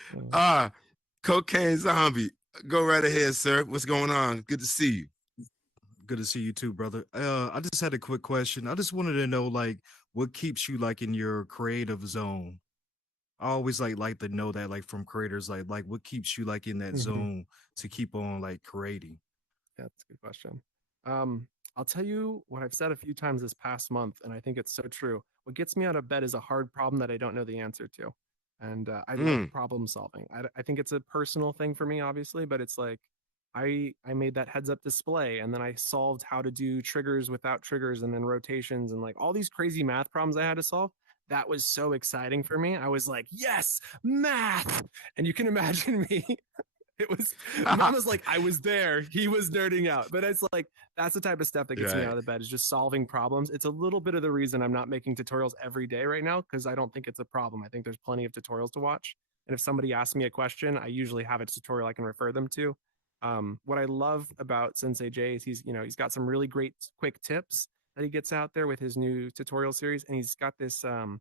Cocaine Zombie. Go right ahead, sir. What's going on? Good to see you. Good to see you too, brother. I just had a quick question. I just wanted to know, like, what keeps you like in your creative zone? I always like to know that, like, from creators, like what keeps you like in that zone to keep on like creating. Yeah, that's a good question. I'll tell you what I've said a few times this past month, and I think it's so true. What gets me out of bed is a hard problem that I don't know the answer to. And I love problem solving. I think it's a personal thing for me, obviously, but it's like I made that heads up display, and then I solved how to do triggers without triggers, and then rotations, and like all these crazy math problems I had to solve. That was so exciting for me. I was like, yes, math. And you can imagine me. It was almost like I was there. He was nerding out. But it's like, that's the type of stuff that gets me out of the bed, is just solving problems. It's a little bit of the reason I'm not making tutorials every day right now, because I don't think it's a problem. I think there's plenty of tutorials to watch. And if somebody asks me a question, I usually have a tutorial I can refer them to. What I love about Sensei Jay is he's got some really great quick tips that he gets out there with his new tutorial series. And he's got this, I'm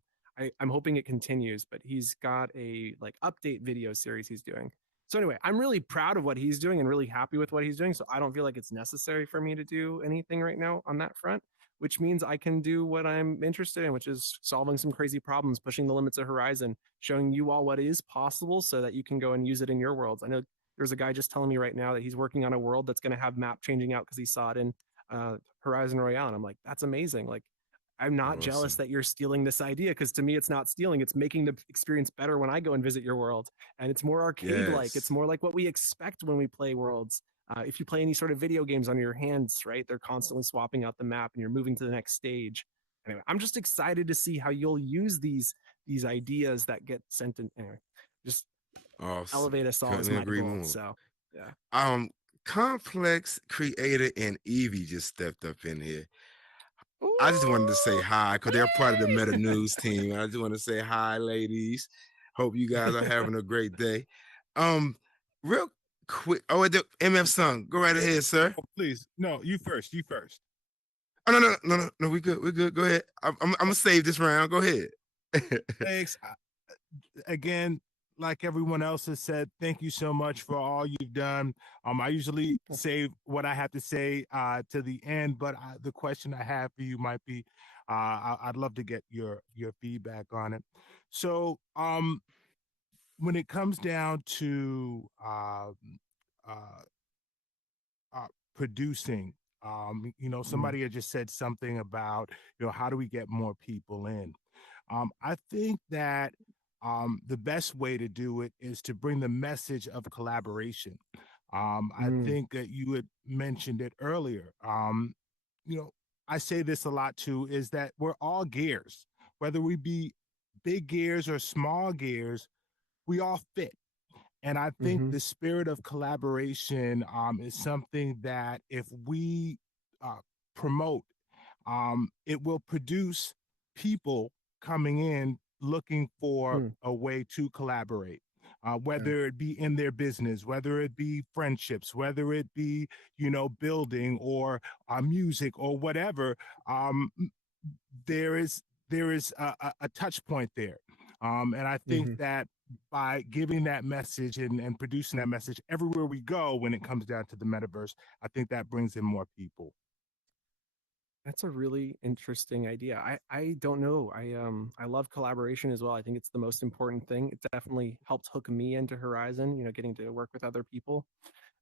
hoping it continues, but he's got a like update video series he's doing. So anyway, I'm really proud of what he's doing and really happy with what he's doing. So I don't feel like it's necessary for me to do anything right now on that front, which means I can do what I'm interested in, which is solving some crazy problems, pushing the limits of Horizon, showing you all what is possible so that you can go and use it in your worlds. I know there's a guy just telling me right now that he's working on a world that's going to have map changing out because he saw it in Horizon Royale. And I'm like, that's amazing. Like, I'm not jealous that you're stealing this idea, because to me, it's not stealing. It's making the experience better when I go and visit your world. And it's more arcade-like. It's more like what we expect when we play worlds. If you play any sort of video games on your hands, right, they're constantly swapping out the map and you're moving to the next stage. Anyway, I'm just excited to see how you'll use these ideas that get sent in. Anyway, just elevate us all as my goal. So, yeah. Complex Creator and Evie just stepped up in here. I just wanted to say hi because they're part of the Meta News team. I just want to say hi, ladies. Hope you guys are having a great day. Real quick. Oh, the MF Song. Go right ahead, sir. Oh, please, no, you first. You first. Oh no. We good. We good. Go ahead. I'm gonna save this round. Go ahead. Thanks. Again, like everyone else has said, thank you so much for all you've done. I usually save what I have to say to the end, but the question I have for you might be, I'd love to get your feedback on it. So, when it comes down to producing, somebody had just said something about, how do we get more people in? I think that the best way to do it is to bring the message of collaboration. I think that you had mentioned it earlier. I say this a lot too, is that we're all gears, whether we be big gears or small gears, we all fit. And I think the spirit of collaboration is something that if we promote, it will produce people coming in looking for a way to collaborate. Whether it be in their business, whether it be friendships, whether it be, building or music or whatever, there is a touch point there. And I think that by giving that message and producing that message everywhere we go when it comes down to the metaverse, I think that brings in more people. That's a really interesting idea. I don't know. I love collaboration as well. I think it's the most important thing. It definitely helped hook me into Horizon, getting to work with other people.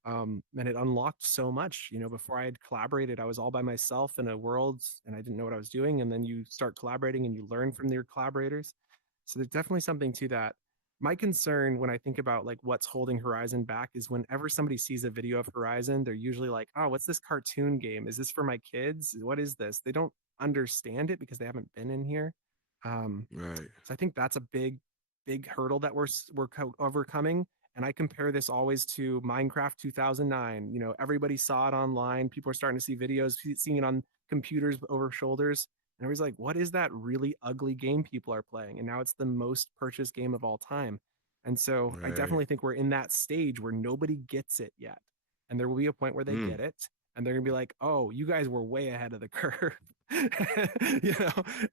And it unlocked so much. Before I had collaborated, I was all by myself in a world and I didn't know what I was doing. And then you start collaborating and you learn from your collaborators. So there's definitely something to that. My concern when I think about like what's holding Horizon back is whenever somebody sees a video of Horizon, they're usually like, "Oh, what's this cartoon game? Is this for my kids? What is this?" They don't understand it because they haven't been in here. Right. So I think that's a big hurdle that we're overcoming. And I compare this always to Minecraft 2009. Everybody saw it online. People are starting to see videos, seeing it on computers over shoulders. And everybody's like, what is that really ugly game people are playing? And now it's the most purchased game of all time. And so I Right. definitely think we're in that stage where nobody gets it yet. And there will be a point where they get it. And they're going to be like, oh, you guys were way ahead of the curve.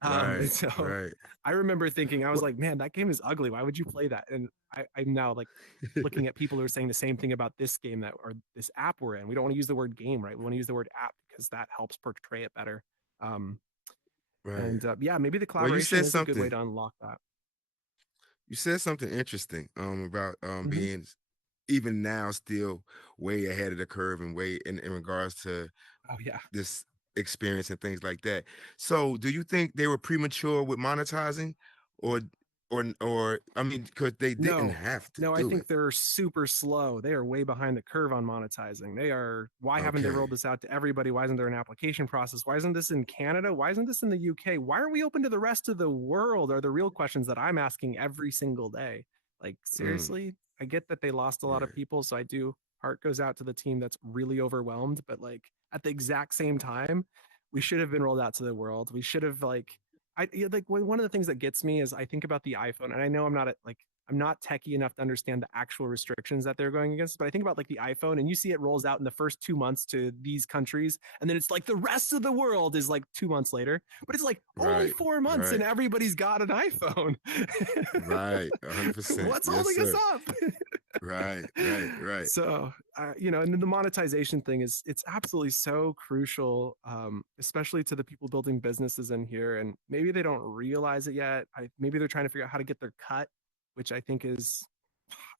Right. So Right. I remember thinking, I was like, man, that game is ugly. Why would you play that? And I'm now like looking at people who are saying the same thing about this game or this app we're in. We don't want to use the word game, right? We want to use the word app because that helps portray it better. Right. And yeah, maybe the Well, you collaboration said is a good way something. to unlock that. You said something interesting about being even now still way ahead of the curve and way in regards to Oh yeah. this experience and things like that. So do you think they were premature with monetizing or I mean, because they didn't have to No, I do think it. they're super slow. They are way behind the curve on monetizing. Why haven't they Okay. rolled this out to everybody? Why isn't there an application process? Why isn't this in Canada? Why isn't this in the UK? Why are we open to the rest of the world? Are the real questions that I'm asking every single day. Like, seriously? I get that they lost a lot of Right. people. So heart goes out to the team that's really overwhelmed. But like at the exact same time, we should have been rolled out to the world. We should have one of the things that gets me is I think about the iPhone, and I know I'm not techie enough to understand the actual restrictions that they're going against, but I think about like the iPhone and you see it rolls out in the first 2 months to these countries. And then it's like the rest of the world is like 2 months later, but it's like only Right. 4 months and Right. everybody's got an iPhone. Right. 100%. What's Yes, holding us sir. up? Right. So, and then the monetization thing it's absolutely so crucial, especially to the people building businesses in here. And maybe they don't realize it yet. Maybe they're trying to figure out how to get their cut, which I think is,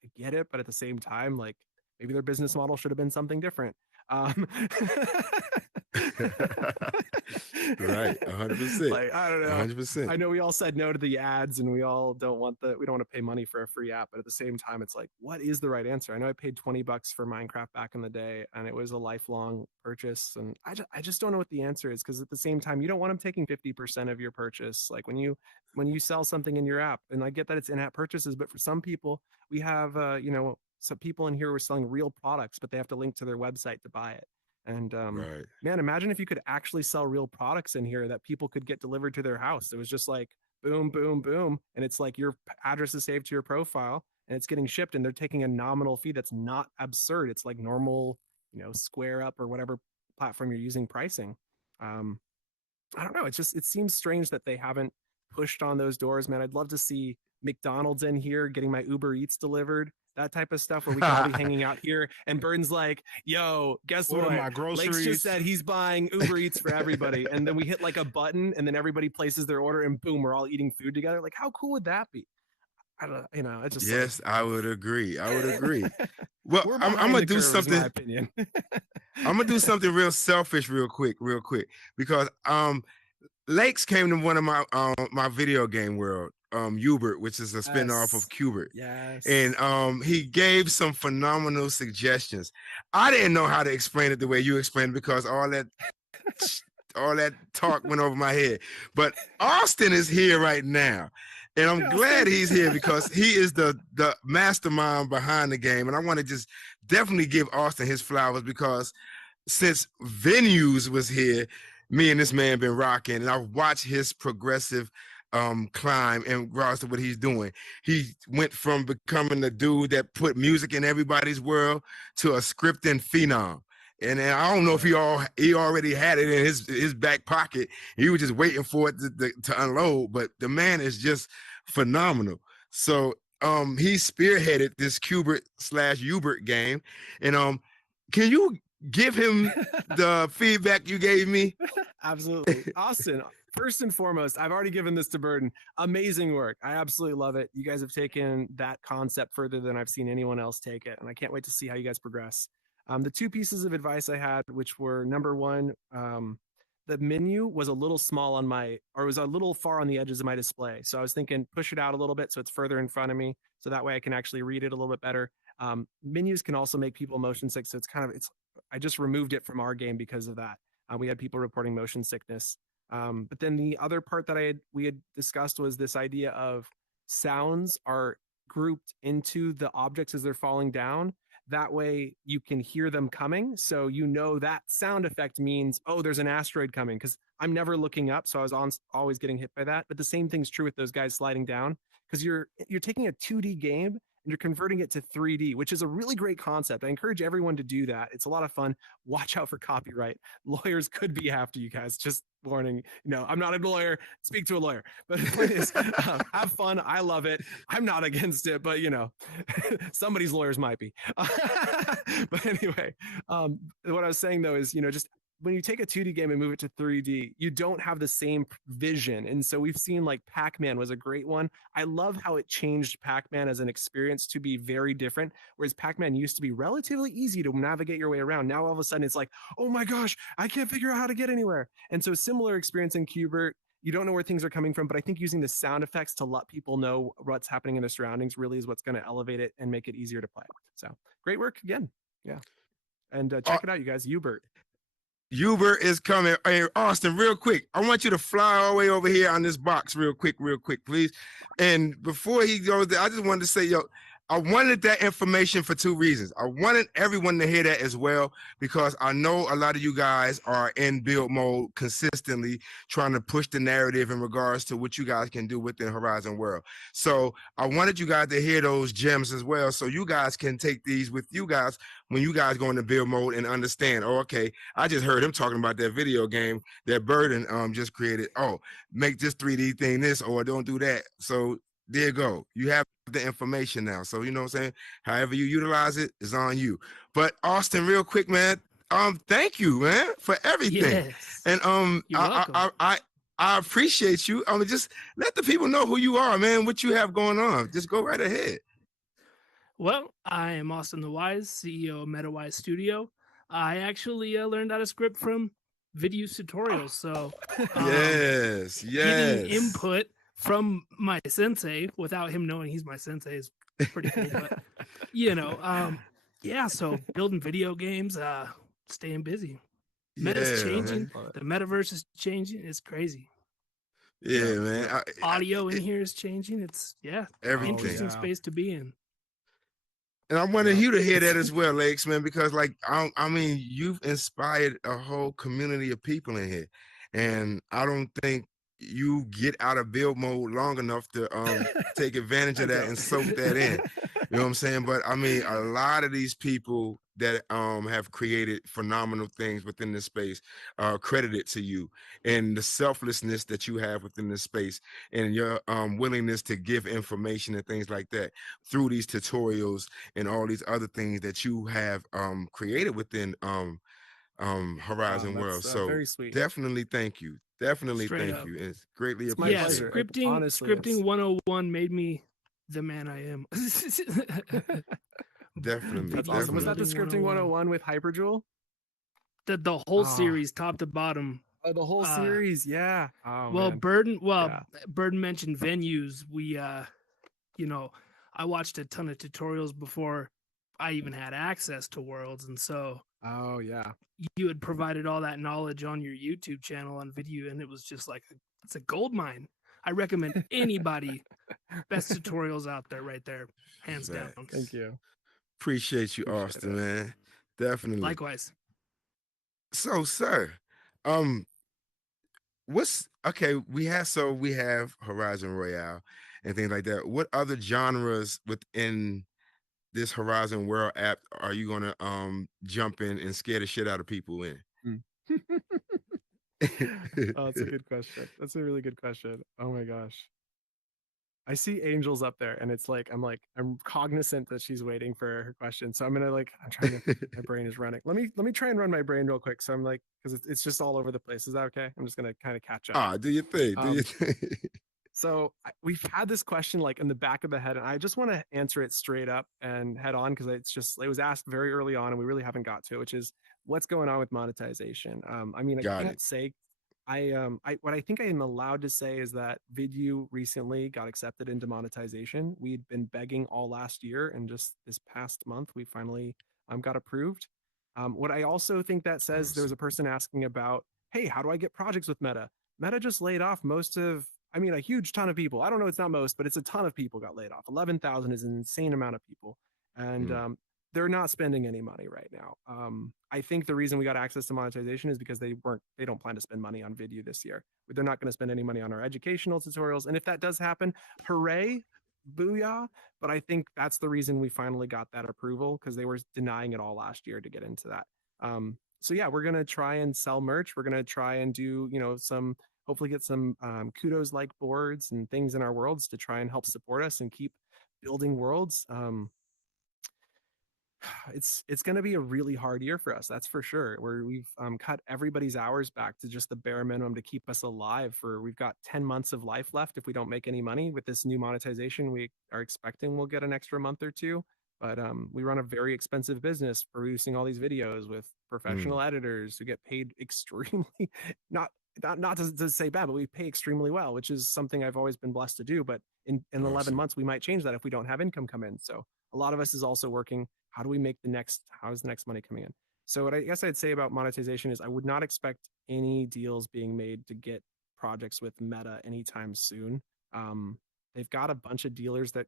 I get it, but at the same time, like maybe their business model should have been something different. Right. 100%. Like, I don't know. 100%. I know we all said no to the ads and we don't want to pay money for a free app, but at the same time, it's like, what is the right answer? I know I paid $20 for Minecraft back in the day and it was a lifelong purchase. And I just don't know what the answer is. Cause at the same time, you don't want them taking 50% of your purchase. Like when you sell something in your app, and I get that it's in-app purchases, but for some people we have, some people in here who are selling real products, but they have to link to their website to buy it. And Right. man, imagine if you could actually sell real products in here that people could get delivered to their house. It was just like boom, boom, boom, and it's like your address is saved to your profile and it's getting shipped, and they're taking a nominal fee that's not absurd. It's like normal, Square Up or whatever platform you're using pricing. Um, I don't know. It seems strange that they haven't pushed on those doors, man. I'd love to see McDonald's in here getting my Uber Eats delivered, that type of stuff where we can all be hanging out here. And Burton's like, yo, guess Order what? my Lake's groceries. just said he's buying Uber Eats for everybody. And then we hit like a button and then everybody places their order and boom, we're all eating food together. Like, how cool would that be? I don't it's just Yes, like, I would agree. I would agree. Well, we're I'm behind gonna the do curve, something. in my opinion. I'm gonna do something real selfish, real quick, because Lakes came to one of my video game world, Hubert, which is a spinoff of Cubert. Yes. And he gave some phenomenal suggestions. I didn't know how to explain it the way you explained it because all that talk went over my head. But Austin is here right now. And I'm glad he's here because he is the mastermind behind the game. And I want to just definitely give Austin his flowers because since Venues was here, me and this man been rocking, and I've watched his progressive climb in regards to what he's doing. He went from becoming the dude that put music in everybody's world to a scripting phenom. And I don't know if he already had it in his back pocket. He was just waiting for it to unload. But the man is just phenomenal. So he spearheaded this Cubert/Hubert game. And can you give him the feedback you gave me? Absolutely. Austin, first and foremost, I've already given this to Burden. Amazing work. I absolutely love it. You guys have taken that concept further than I've seen anyone else take it. And I can't wait to see how you guys progress. The two pieces of advice I had, which were number one, the menu was a little small was a little far on the edges of my display. So I was thinking push it out a little bit so it's further in front of me. So that way I can actually read it a little bit better. Menus can also make people motion sick. So I just removed it from our game because of that. We had people reporting motion sickness. But then the other part that we had discussed was this idea of sounds are grouped into the objects as they're falling down. That way you can hear them coming. So that sound effect means, oh, there's an asteroid coming, because I'm never looking up. So I was always getting hit by that. But the same thing's true with those guys sliding down, because you're taking a 2D game and you're converting it to 3D, which is a really great concept. I encourage everyone to do that. It's a lot of fun. Watch out for copyright. Lawyers could be after you guys. Just warning. I'm not a lawyer. Speak to a lawyer. But the point is, have fun. I love it. I'm not against it, but somebody's lawyers might be. But anyway, what I was saying though is, just when you take a 2D game and move it to 3D, you don't have the same vision. And so we've seen like Pac-Man was a great one. I love how it changed Pac-Man as an experience to be very different. Whereas Pac-Man used to be relatively easy to navigate your way around. Now all of a sudden it's like, oh my gosh, I can't figure out how to get anywhere. And so similar experience in Cubert. You don't know where things are coming from, but I think using the sound effects to let people know what's happening in their surroundings really is what's going to elevate it and make it easier to play. So great work again. Yeah. And check it out, you guys. Hubert. Hubert is coming. Hey, Austin, real quick. I want you to fly all the way over here on this box real quick, please. And before he goes there, I just wanted to say, I wanted that information for two reasons. I wanted everyone to hear that as well, because I know a lot of you guys are in build mode consistently trying to push the narrative in regards to what you guys can do within Horizon World. So I wanted you guys to hear those gems as well, so you guys can take these with you guys when you guys go into build mode and understand, oh, okay, I just heard him talking about that video game that Burden just created. Oh, make this 3D thing this, or don't do that. So there you go. You have the information now. So you know what I'm saying? However you utilize it is on you. But Austin, real quick, man. Thank you, man, for everything. Yes. And You're welcome. I appreciate you. Just let the people know who you are, man, what you have going on. Just go right ahead. Well, I am Austin the Wise, CEO of MetaWise Studio. I actually learned how to script from video tutorials. So yes. getting input from my sensei without him knowing he's my sensei is pretty cool. But yeah, so building video games, staying busy. Meta's changing, man. the metaverse is changing. It's crazy. Yeah, man. Audio in here is changing. It's everything. Interesting space to be in. And I wanted Yeah. you to hear that as well, Lex, man, because like I mean, you've inspired a whole community of people in here, and I don't think you get out of build mode long enough to take advantage I of that and soak that in. You know what I'm saying? But I mean, a lot of these people that have created phenomenal things within this space are credited to you, and the selflessness that you have within this space, and your willingness to give information and things like that through these tutorials and all these other things that you have created within Horizon World. That's So very sweet. definitely thank you. Definitely Straight thank up. you. It's greatly It's my Yeah, appreciated. pleasure. It scripting honestly is. scripting 101 made me the man I am. Definitely. That's Video awesome. Was that the building scripting 101 with Hyperjewel? The whole Ah. series, top to bottom. Oh, the whole series, yeah. Oh Well, man. Burden Burden mentioned venues. We you know, I watched a ton of tutorials before I even had access to Worlds, and so Oh yeah. you had provided all that knowledge on your YouTube channel on video, and it was just like it's a gold mine. I recommend anybody best tutorials out there right there, hands down. Thank you. Appreciate you, Austin, man. Definitely. Likewise. So, sir, what's okay? We have Horizon Royale and things like that. What other genres within this Horizon World app are you gonna jump in and scare the shit out of people in? Oh, that's a good question. That's a really good question. Oh my gosh. I see Angels up there, and it's like I'm cognizant that she's waiting for her question. So I'm gonna I'm trying to. My brain is running. Let me try and run my brain real quick. So I'm like, because it's just all over the place. Is that okay? I'm just gonna kind of catch up. Do your thing. Do your thing. So we've had this question like in the back of the head, and I just want to answer it straight up and head on because it was asked very early on, and we really haven't got to it, which is what's going on with monetization. I mean, I can't say. What I think I am allowed to say is that Vidu recently got accepted into monetization. We'd been begging all last year, and just this past month, we finally got approved. What I also think that says, there was a person asking about, hey, how do I get projects with Meta? Meta just laid off a huge ton of people. I don't know, it's not most, but it's a ton of people got laid off. 11,000 is an insane amount of people. And they're not spending any money right now. I think the reason we got access to monetization is because they don't plan to spend money on video this year. They're not going to spend any money on our educational tutorials. And if that does happen, hooray, booyah. But I think that's the reason we finally got that approval, because they were denying it all last year to get into that. So yeah, we're going to try and sell merch. We're going to try and do, hopefully get some kudos like boards and things in our worlds to try and help support us and keep building worlds. It's going to be a really hard year for us, that's for sure, where we've cut everybody's hours back to just the bare minimum to keep us alive. We've got 10 months of life left if we don't make any money. With this new monetization, we are expecting we'll get an extra month or two, but we run a very expensive business producing all these videos with professional editors who get paid extremely not to say bad, but we pay extremely well, which is something I've always been blessed to do. But in 11 months, we might change that if we don't have income come in. So a lot of us is also working. How is the next money coming in? So what I guess I'd say about monetization is I would not expect any deals being made to get projects with Meta anytime soon. They've got a bunch of dealers they're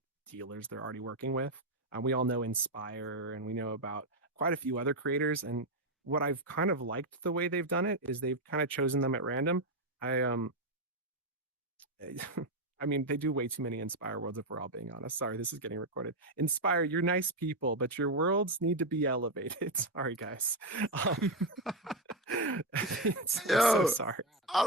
already working with. We all know Inspire, and we know about quite a few other creators. And what I've kind of liked the way they've done it is they've kind of chosen them at random. I mean, they do way too many Inspire worlds, if we're all being honest. Sorry, this is getting recorded. Inspire, you're nice people, but your worlds need to be elevated. Sorry, guys. I'm so sorry. I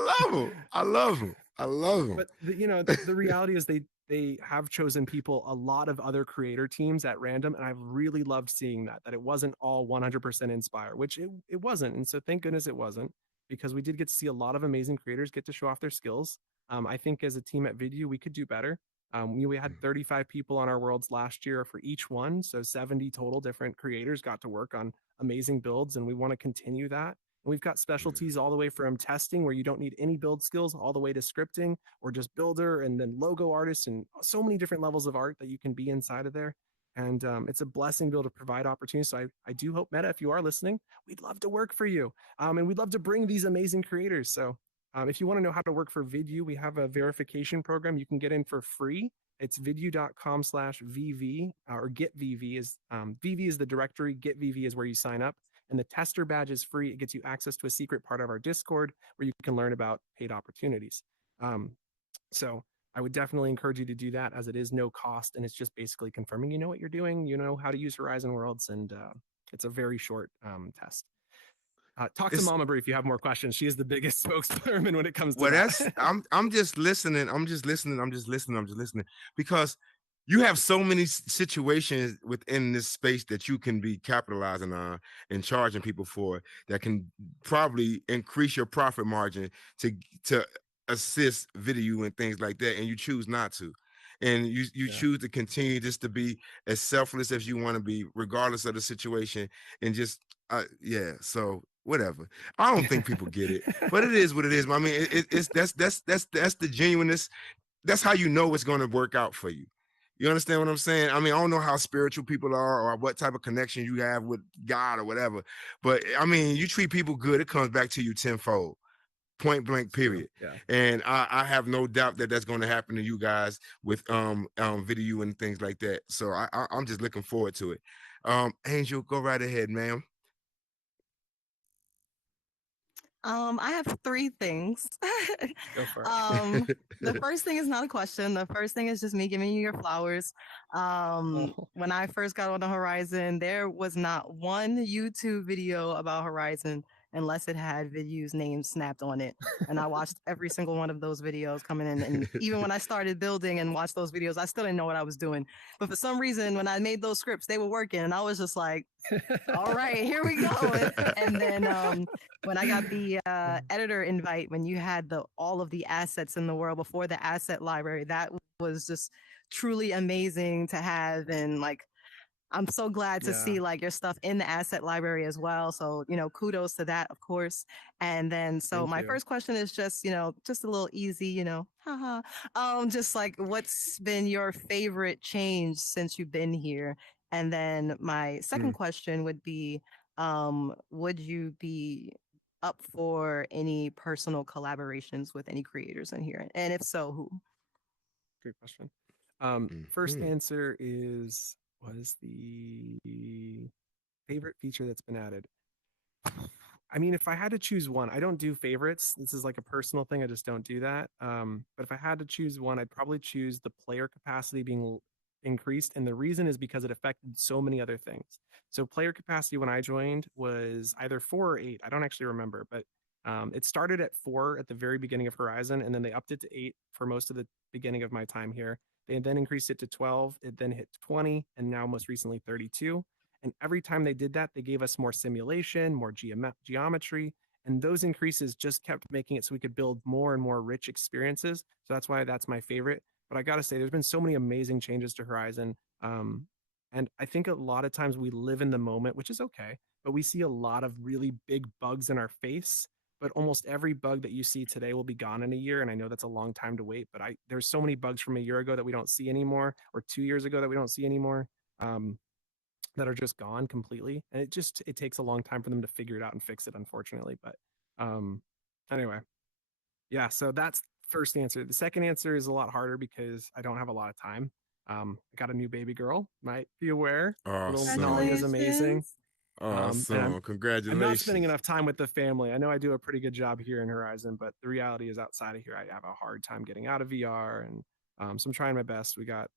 love them. But the reality is they have chosen people, a lot of other creator teams at random, and I've really loved seeing that it wasn't all 100% Inspire, which it wasn't. And so thank goodness it wasn't, because we did get to see a lot of amazing creators get to show off their skills. I think as a team at Vidu, we could do better. We had 35 people on our worlds last year for each one, so 70 total different creators got to work on amazing builds, and we want to continue that. And we've got specialties all the way from testing, where you don't need any build skills, all the way to scripting, or just builder, and then logo artists, and so many different levels of art that you can be inside of there. And it's a blessing to be able to provide opportunities. So I do hope, Meta, if you are listening, we'd love to work for you. And we'd love to bring these amazing creators. So if you want to know how to work for Vidu, we have a verification program you can get in for free. It's vidu.com/VV or get VV is VV is the directory. Get VV is where you sign up. And the tester badge is free. It gets you access to a secret part of our Discord where you can learn about paid opportunities. So I would definitely encourage you to do that, as it is no cost, and it's just basically confirming you know what you're doing, you know how to use Horizon Worlds, and it's a very short test. Talk to Mama Brie if you have more questions. She is the biggest spokesperson when it comes to that. I'm just listening. I'm just listening because you have so many situations within this space that you can be capitalizing on and charging people for that can probably increase your profit margin to assist video and things like that, and you choose not to. And you choose to continue just to be as selfless as you want to be, regardless of the situation, and just so whatever. I don't think people get it, but it is what it is. I mean, it's that's the genuineness. That's how you know it's going to work out for you. You understand what I'm saying? I mean, I don't know how spiritual people are or what type of connection you have with God or whatever, but I mean, you treat people good, it comes back to you tenfold. Point blank, period. Yeah. And I have no doubt that that's going to happen to you guys with video and things like that. So I'm just looking forward to it. Angel, go right ahead, ma'am. I have three things. Go for it. The first thing is not a question. The first thing is just me giving you your flowers. When I first got on the Horizon, there was not one YouTube video about Horizon unless it had Vidu's name snapped on it. And I watched every single one of those videos coming in. And even when I started building and watched those videos, I still didn't know what I was doing. But for some reason, when I made those scripts, they were working. And I was just like, all right, here we go. And then when I got the editor invite, when you had all of the assets in the world before the asset library, that was just truly amazing to have. And like, I'm so glad to see like your stuff in the asset library as well. So, kudos to that, of course. And then, so my first question is just, just a little easy, haha. Just like, what's been your favorite change since you've been here? And then my second question would be, would you be up for any personal collaborations with any creators in here? And if so, who? Great question. First answer is, what is the favorite feature that's been added? I mean, if I had to choose one, I don't do favorites. This is like a personal thing. I just don't do that. But if I had to choose one, I'd probably choose the player capacity being increased. And the reason is because it affected so many other things. So player capacity when I joined was either 4 or 8. I don't actually remember, but it started at 4 at the very beginning of Horizon, and then they upped it to 8 for most of the beginning of my time here. They then increased it to 12. It then hit 20, and now most recently 32. And every time they did that, they gave us more simulation, more geometry, and those increases just kept making it so we could build more and more rich experiences. So that's why that's my favorite. But I got to say, there's been so many amazing changes to Horizon. And I think a lot of times we live in the moment, which is okay, but we see a lot of really big bugs in our face. But almost every bug that you see today will be gone in a year. And I know that's a long time to wait, but there's so many bugs from a year ago that we don't see anymore, or 2 years ago that we don't see anymore. That are just gone completely, and it takes a long time for them to figure it out and fix it, unfortunately. But anyway, yeah, so that's first answer. The second answer is a lot harder because I don't have a lot of time. I got a new baby girl, might be aware. Little Nolly is amazing. Awesome. Congratulations. I'm not spending enough time with the family. I know I do a pretty good job here in Horizon, but the reality is outside of here, I have a hard time getting out of VR, and so I'm trying my best. We got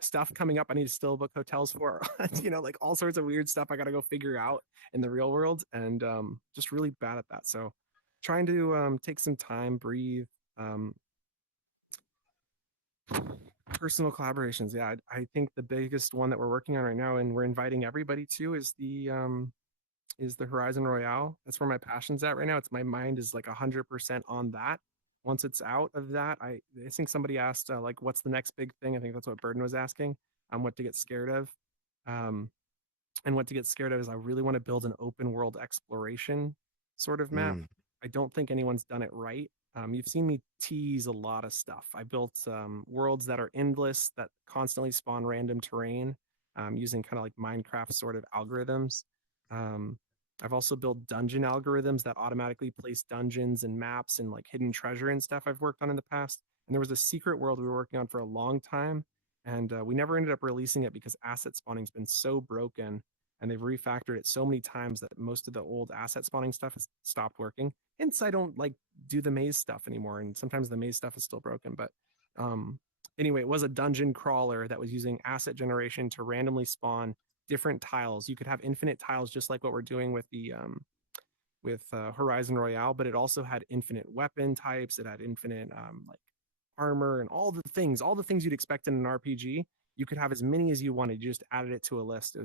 stuff coming up I need to still book hotels for, like all sorts of weird stuff I got to go figure out in the real world, and just really bad at that. So trying to take some time, breathe. Personal collaborations, yeah, I think the biggest one that we're working on right now, and we're inviting everybody to, is the Horizon Royale. That's where my passion's at right now. My mind is like 100% on that. Once it's out of that, I think somebody asked like, what's the next big thing? I think that's what Burden was asking. What to get scared of. And what to get scared of is I really want to build an open world exploration sort of map. I don't think anyone's done it right. You've seen me tease a lot of stuff. I built worlds that are endless, that constantly spawn random terrain, using kind of like Minecraft sort of algorithms. I've also built dungeon algorithms that automatically place dungeons and maps and like hidden treasure and stuff I've worked on in the past. And there was a secret world we were working on for a long time, and we never ended up releasing it because asset spawning's been so broken, and they've refactored it so many times that most of the old asset spawning stuff has stopped working. Hence, I don't like do the maze stuff anymore, and sometimes the maze stuff is still broken. But anyway, it was a dungeon crawler that was using asset generation to randomly spawn different tiles. You could have infinite tiles, just like what we're doing with the Horizon Royale, but it also had infinite weapon types. It had infinite like armor and all the things you'd expect in an RPG. You could have as many as you wanted. You just added it to a list.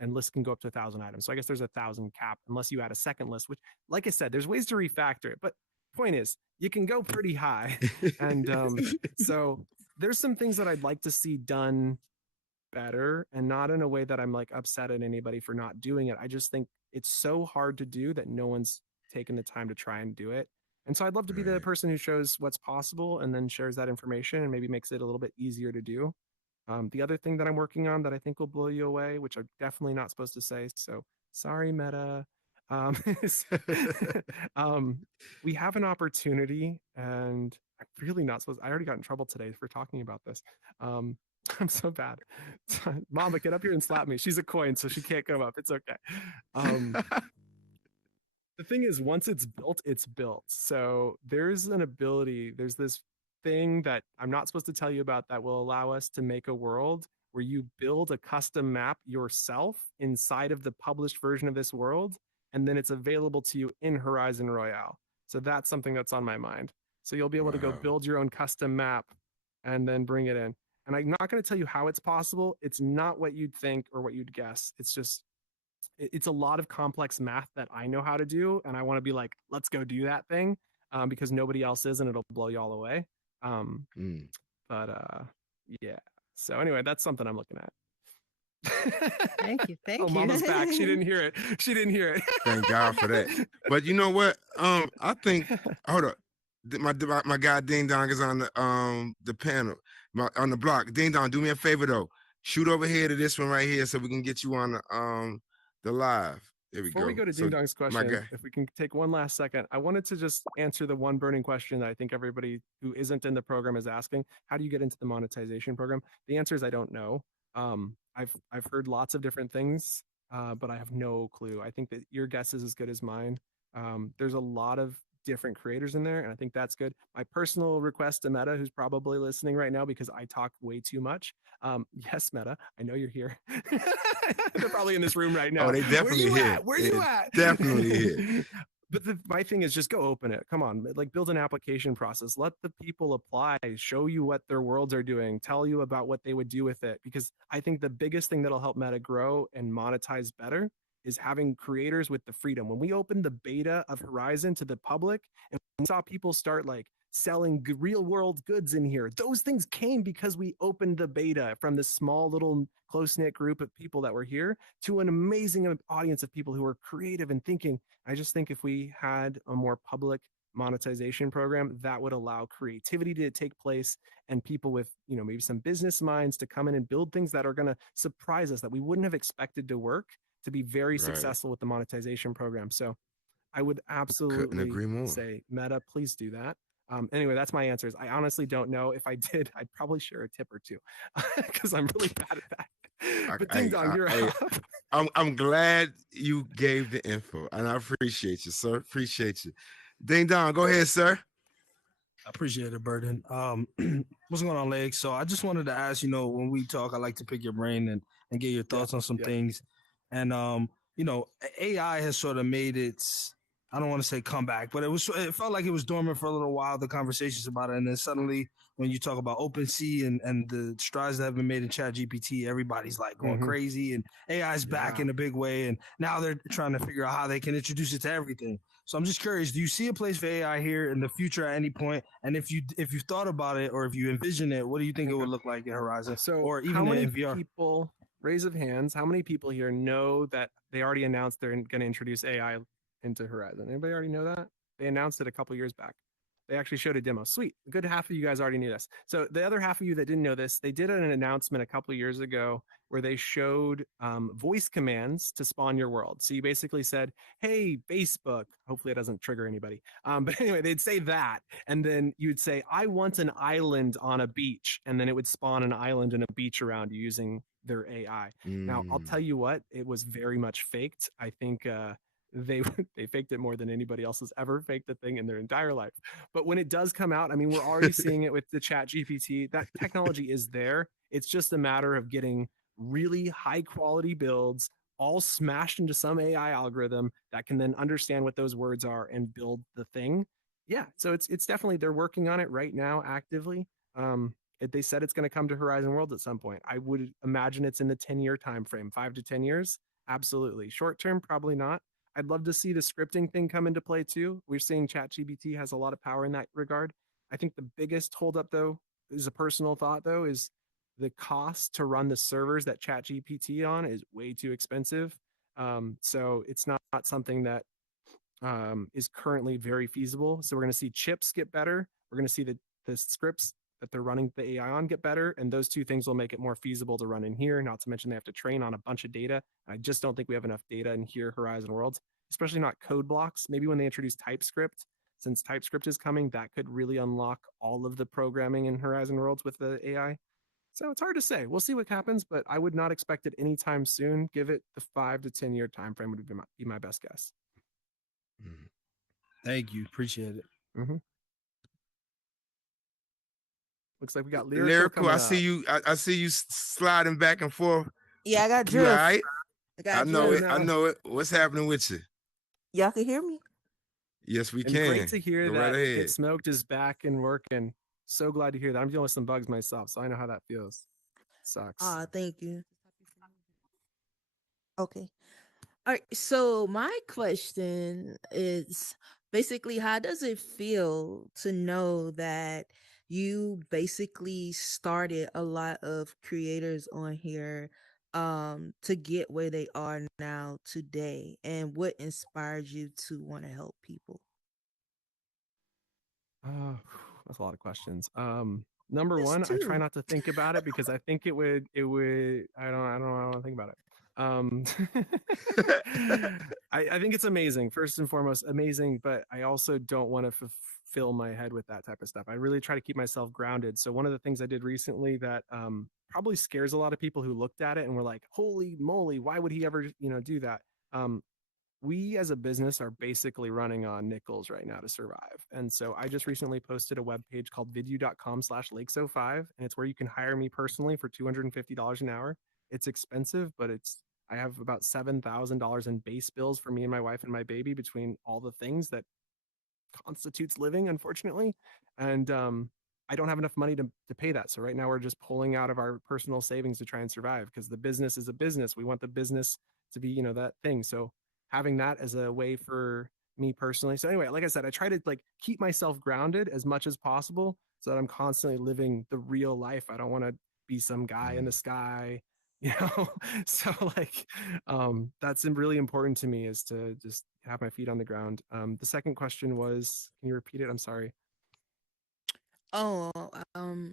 And lists can go up to 1,000 items. So I guess there's 1,000 cap, unless you add a second list. Which, like I said, there's ways to refactor it. But point is, you can go pretty high, and so there's some things that I'd like to see done better, and not in a way that I'm like upset at anybody for not doing it. I just think it's so hard to do that no one's taken the time to try and do it. And so I'd love to be the person who shows what's possible and then shares that information and maybe makes it a little bit easier to do. The other thing that I'm working on that I think will blow you away, which I'm definitely not supposed to say, so sorry, Meta. is, we have an opportunity, and I'm really not supposed. I already got in trouble today for talking about this. I'm so bad. Mama, get up here and slap me. She's a coin, so she can't come up. It's okay. The thing is, once it's built, it's built. So there's an ability, there's this thing that I'm not supposed to tell you about that will allow us to make a world where you build a custom map yourself inside of the published version of this world, and then it's available to you in Horizon Royale. So that's something that's on my mind. So you'll be able to go build your own custom map and then bring it in. And I'm not going to tell you how it's possible. It's not what you'd think or what you'd guess. It's a lot of complex math that I know how to do, and I want to be like, let's go do that thing, because nobody else is, and it'll blow you all away. But yeah. So anyway, that's something I'm looking at. Thank you. Thank oh, you. Mama's back. She didn't hear it. She didn't hear it. Thank God for that. But you know what? I think hold up. My guy Ding Dong is on the panel, on the block. Ding Dong, do me a favor though. Shoot over here to this one right here so we can get you on the live. There we Before go. we go to Ding Dong's question, if we can take one last second, I wanted to just answer the one burning question that I think everybody who isn't in the program is asking. How do you get into the monetization program? The answer is I don't know. I've heard lots of different things, but I have no clue. I think that your guess is as good as mine. There's a lot of different creators in there, and I think that's good. My personal request to Meta, who's probably listening right now because I talk way too much. Yes, Meta, I know you're here. They're probably in this room right now. Oh, they definitely here. Where you at? Definitely here. But my thing is just go open it. Come on, like build an application process. Let the people apply, show you what their worlds are doing, tell you about what they would do with it. Because I think the biggest thing that'll help Meta grow and monetize better is having creators with the freedom. When we opened the beta of Horizon to the public and we saw people start like selling real world goods in here, those things came because we opened the beta from this small little close knit group of people that were here to an amazing audience of people who are creative and thinking. I just think if we had a more public monetization program, that would allow creativity to take place and people with, maybe some business minds to come in and build things that are going to surprise us that we wouldn't have expected to work to be very successful with the monetization program. So I would absolutely say, Meta, please do that. Anyway, that's my answers. I honestly don't know. If I did, I'd probably share a tip or two because I'm really bad at that. But Ding Dong, you're up. I'm glad you gave the info, and I appreciate you, sir. Appreciate you. Ding Dong, go ahead, sir. I appreciate it, Burden. What's going on, Laex? So I just wanted to ask, when we talk, I like to pick your brain and get your thoughts on some things. And AI has sort of made its, I don't want to say comeback, but it felt like it was dormant for a little while, the conversations about it. And then suddenly when you talk about OpenSea and the strides that have been made in ChatGPT, everybody's like going crazy, and AI is back in a big way. And now they're trying to figure out how they can introduce it to everything. So I'm just curious, do you see a place for AI here in the future at any point? And if you've thought about it or if you envision it, what do you think it would look like in Horizon? Or even in VR? People, raise of hands, how many people here know that they already announced they're going to introduce AI into Horizon? Anybody already know that? They announced it a couple years back. They actually showed a demo. Sweet. A good half of you guys already knew this. So the other half of you that didn't know this, they did an announcement a couple of years ago where they showed voice commands to spawn your world. So you basically said, hey, Facebook. Hopefully it doesn't trigger anybody. But anyway, they'd say that. And then you'd say, I want an island on a beach. And then it would spawn an island and a beach around you using their AI. Now, I'll tell you what, it was very much faked. I think they they faked it more than anybody else has ever faked a thing in their entire life. But when it does come out, I mean, we're already seeing it with the Chat GPT. That technology is there. It's just a matter of getting really high quality builds all smashed into some AI algorithm that can then understand what those words are and build the thing. Yeah, so it's definitely they're working on it right now actively. They said it's going to come to Horizon Worlds at some point. I would imagine it's in the 10-year time frame, 5 to 10 years. Absolutely. Short term, probably not. I'd love to see the scripting thing come into play too. We're seeing ChatGPT has a lot of power in that regard. I think the biggest holdup, though, is a personal thought, though, is the cost to run the servers that ChatGPT on is way too expensive. So it's not something that is currently very feasible. So we're going to see chips get better. We're going to see the scripts that they're running the AI on get better. And those two things will make it more feasible to run in here. Not to mention they have to train on a bunch of data. I just don't think we have enough data in here, Horizon Worlds, especially not code blocks. Maybe when they introduce TypeScript, since TypeScript is coming, that could really unlock all of the programming in Horizon Worlds with the AI. So it's hard to say. We'll see what happens, but I would not expect it anytime soon. Give it the 5 to 10 year time frame would be my best guess. Thank you. Appreciate it. Mm-hmm. Looks like we got Lyrical. I see you. I see you sliding back and forth. Yeah, I got You drift. all right? I got I know drift. it. I know it. What's happening with you? Y'all can hear me? Yes, we And can. great to hear Go that right ahead. It Smoked is back and working. So glad to hear that. I'm dealing with some bugs myself, so I know how that feels. Sucks. Thank you. Okay. All right. So my question is basically, how does it feel to know that you basically started a lot of creators on here to get where they are now today, and what inspired you to want to help people? That's a lot of questions. Number That's one, I try two. not to think about it because I think it would I don't want to think about it. I think it's amazing, first and foremost, amazing, but I also don't want to fill my head with that type of stuff. I really try to keep myself grounded. So one of the things I did recently that probably scares a lot of people who looked at it and were like, holy moly, why would he ever, do that? We as a business are basically running on nickels right now to survive. And so I just recently posted a web page called vidyou.com/Laex05, and it's where you can hire me personally for $250 an hour. It's expensive, but I have about $7,000 in base bills for me and my wife and my baby between all the things that constitutes living, unfortunately. And I don't have enough money to pay that. So right now we're just pulling out of our personal savings to try and survive because the business is a business. We want the business to be, that thing. So having that as a way for me personally. So anyway, like I said, I try to keep myself grounded as much as possible so that I'm constantly living the real life. I don't want to be some guy in the sky, so that's really important to me, is to just have my feet on the ground. The second question was, can you repeat it? I'm sorry. Oh,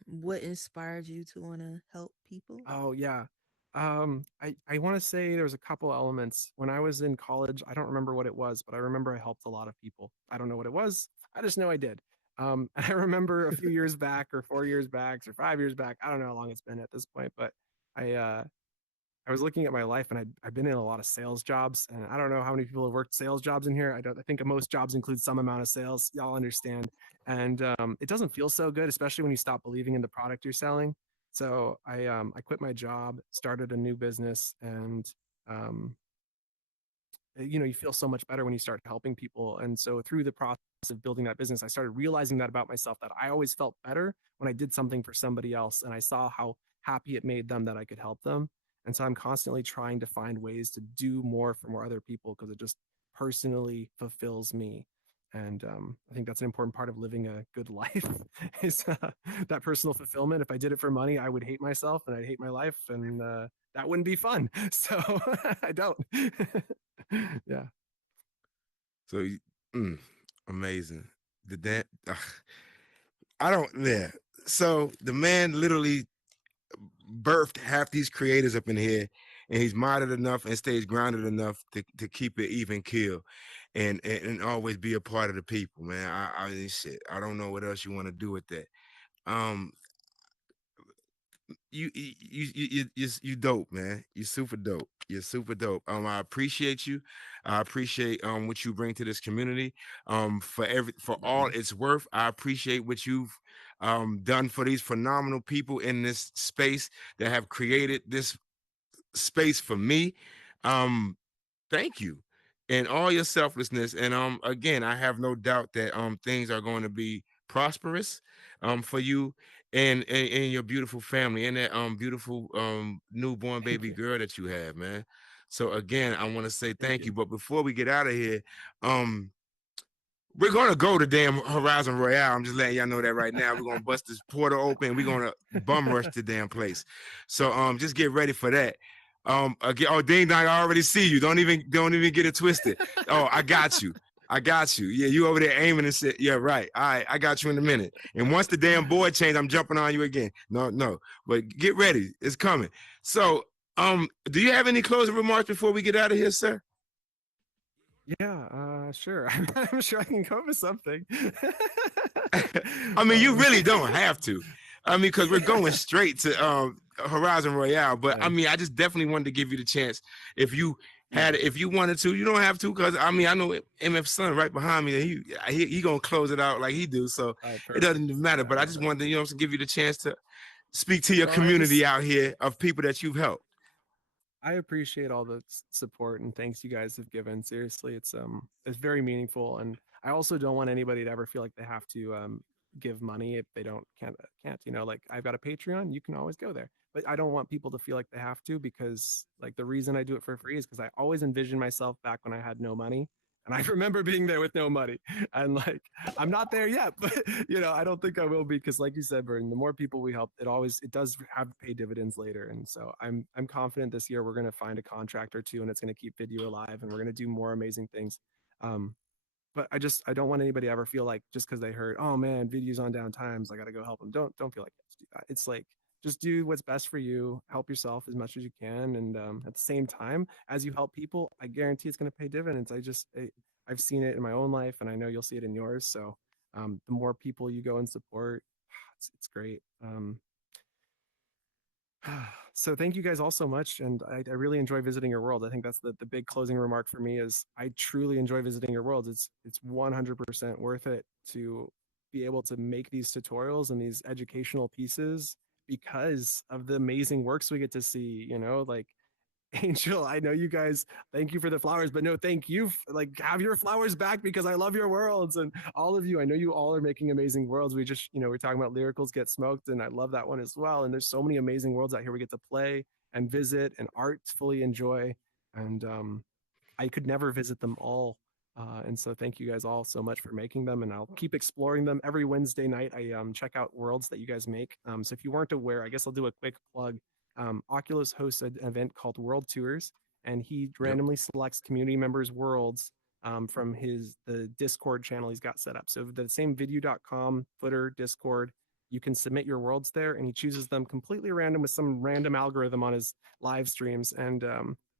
what inspired you to want to help people? Oh yeah. I want to say there was a couple elements when I was in college. I don't remember what it was, but I remember I helped a lot of people. I don't know what it was. I just know I did. I remember a few years back, or 4 years back, or 5 years back. I don't know how long it's been at this point, but I was looking at my life, and I've been in a lot of sales jobs, and I don't know how many people have worked sales jobs in here. I think most jobs include some amount of sales. Y'all understand. And it doesn't feel so good, especially when you stop believing in the product you're selling. So I quit my job, started a new business, and you feel so much better when you start helping people. And so through the process of building that business, I started realizing that about myself, that I always felt better when I did something for somebody else, and I saw how happy it made them that I could help them. And so I'm constantly trying to find ways to do more for more other people because it just personally fulfills me. And I think that's an important part of living a good life is that personal fulfillment. If I did it for money, I would hate myself and I'd hate my life, and that wouldn't be fun. So I don't. Yeah. So amazing. the damn. I don't. Yeah. So the man literally birthed half these creators up in here, and he's moderate enough and stays grounded enough to keep it even kill, and always be a part of the people, man. Shit. I don't know what else you want to do with that. Um, you dope, man. You super dope. You're super dope. I appreciate you. I appreciate what you bring to this community. For all it's worth, I appreciate what you've done for these phenomenal people in this space that have created this space for me. Thank you. And all your selflessness. And again, I have no doubt that things are going to be prosperous for you and your beautiful family and that beautiful newborn baby girl that you have, man. So again, I want to say thank you. But before we get out of here, we're gonna go to damn Horizon Royale. I'm just letting y'all know that right now. We're gonna bust this portal open. We're gonna bum rush the damn place. So just get ready for that. Again, oh Ding Dong, I already see you. Don't even get it twisted. Oh, I got you. I got you. Yeah, you over there aiming and shit. Yeah, right. All right, I got you in a minute. And once the damn board change, I'm jumping on you again. No. But get ready. It's coming. So, do you have any closing remarks before we get out of here, sir? Yeah, sure. I'm sure I can come up with something. I mean, you really don't have to. I mean, because we're going straight to Horizon Royale. But I mean, I just definitely wanted to give you the chance. If you wanted to, you don't have to. Because I mean, I know MF's son right behind me. He gonna close it out like he do. So it doesn't even matter. But I just wanted to, to give you the chance to speak to your community out here of people that you've helped. I appreciate all the support and thanks you guys have given. Seriously, it's very meaningful, and I also don't want anybody to ever feel like they have to give money if they can't. Like I've got a Patreon, you can always go there, but I don't want people to feel like they have to, because like the reason I do it for free is because I always envisioned myself back when I had no money. And I remember being there with no money, and like I'm not there yet, but I don't think I will be, because like you said, Burton, the more people we help, it does have pay dividends later. And so I'm confident this year we're going to find a contract or two, and it's going to keep video alive, and we're going to do more amazing things. But I don't want anybody to ever feel like just because they heard, oh man, video's on down times, I got to go help them. Don't feel like you have to do that. It's like, just do what's best for you, help yourself as much as you can, and at the same time as you help people, I guarantee it's going to pay dividends. I've seen it in my own life, and I know you'll see it in yours. So the more people you go and support, it's great. So thank you guys all so much, and I really enjoy visiting your world. I think that's the big closing remark for me is I truly enjoy visiting your world. It's 100% worth it to be able to make these tutorials and these educational pieces because of the amazing works we get to see. Like Angel, I know you guys, thank you for the flowers, but no, thank you. Like, have your flowers back because I love your worlds. And all of you, I know you all are making amazing worlds. We just, we're talking about Lyricals Get Smoked, and I love that one as well. And there's so many amazing worlds out here we get to play and visit and artfully enjoy. And I could never visit them all. And so thank you guys all so much for making them, and I'll keep exploring them. Every Wednesday night, I check out worlds that you guys make. So if you weren't aware, I guess I'll do a quick plug. Oculus hosts an event called World Tours, and he randomly selects community members' worlds from the Discord channel he's got set up. So the same video.com, Twitter, Discord, you can submit your worlds there, and he chooses them completely random with some random algorithm on his live streams. And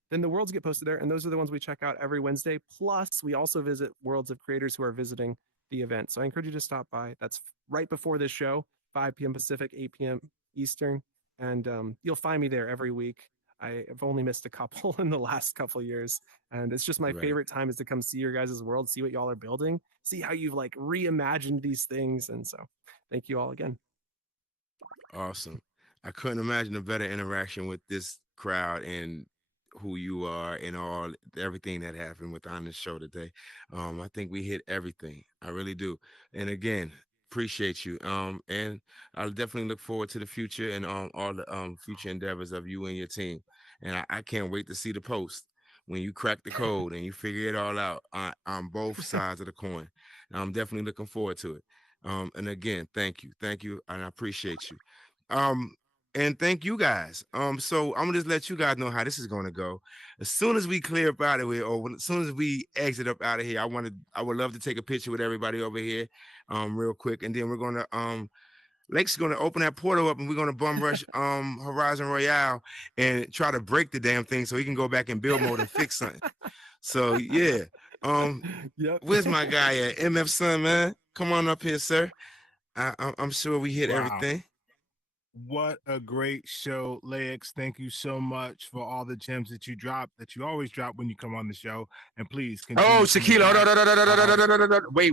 then the worlds get posted there, and those are the ones we check out every Wednesday. Plus, we also visit worlds of creators who are visiting the event. So I encourage you to stop by. That's right before this show, 5 p.m. Pacific, 8 p.m. Eastern. And you'll find me there every week. I've only missed a couple in the last couple of years, and it's just my favorite time is to come see your guys' world, see what y'all are building, see how you've like reimagined these things. And so thank you all again. Awesome. I couldn't imagine a better interaction with this crowd and who you are and everything that happened on the show today. I think we hit everything. I really do. And again, appreciate you. And I'll definitely look forward to the future and all the future endeavors of you and your team. And I can't wait to see the post when you crack the code and you figure it all out on both sides of the coin. And I'm definitely looking forward to it. And again, thank you, and I appreciate you. and thank you guys. So I'm gonna just let you guys know how this is gonna go. As soon as we clear up out of here, or as soon as we exit up out of here, I would love to take a picture with everybody over here, real quick, and then we're gonna Lake's gonna open that portal up, and we're gonna bum rush Horizon Royale and try to break the damn thing so he can go back in build mode and fix something. So yeah, where's my guy at? MF Son, man, come on up here, sir. I'm sure we hit everything. What a great show, Laex. Thank you so much for all the gems that you drop, that you always drop when you come on the show. And please continue. Oh, Shaquila, wait.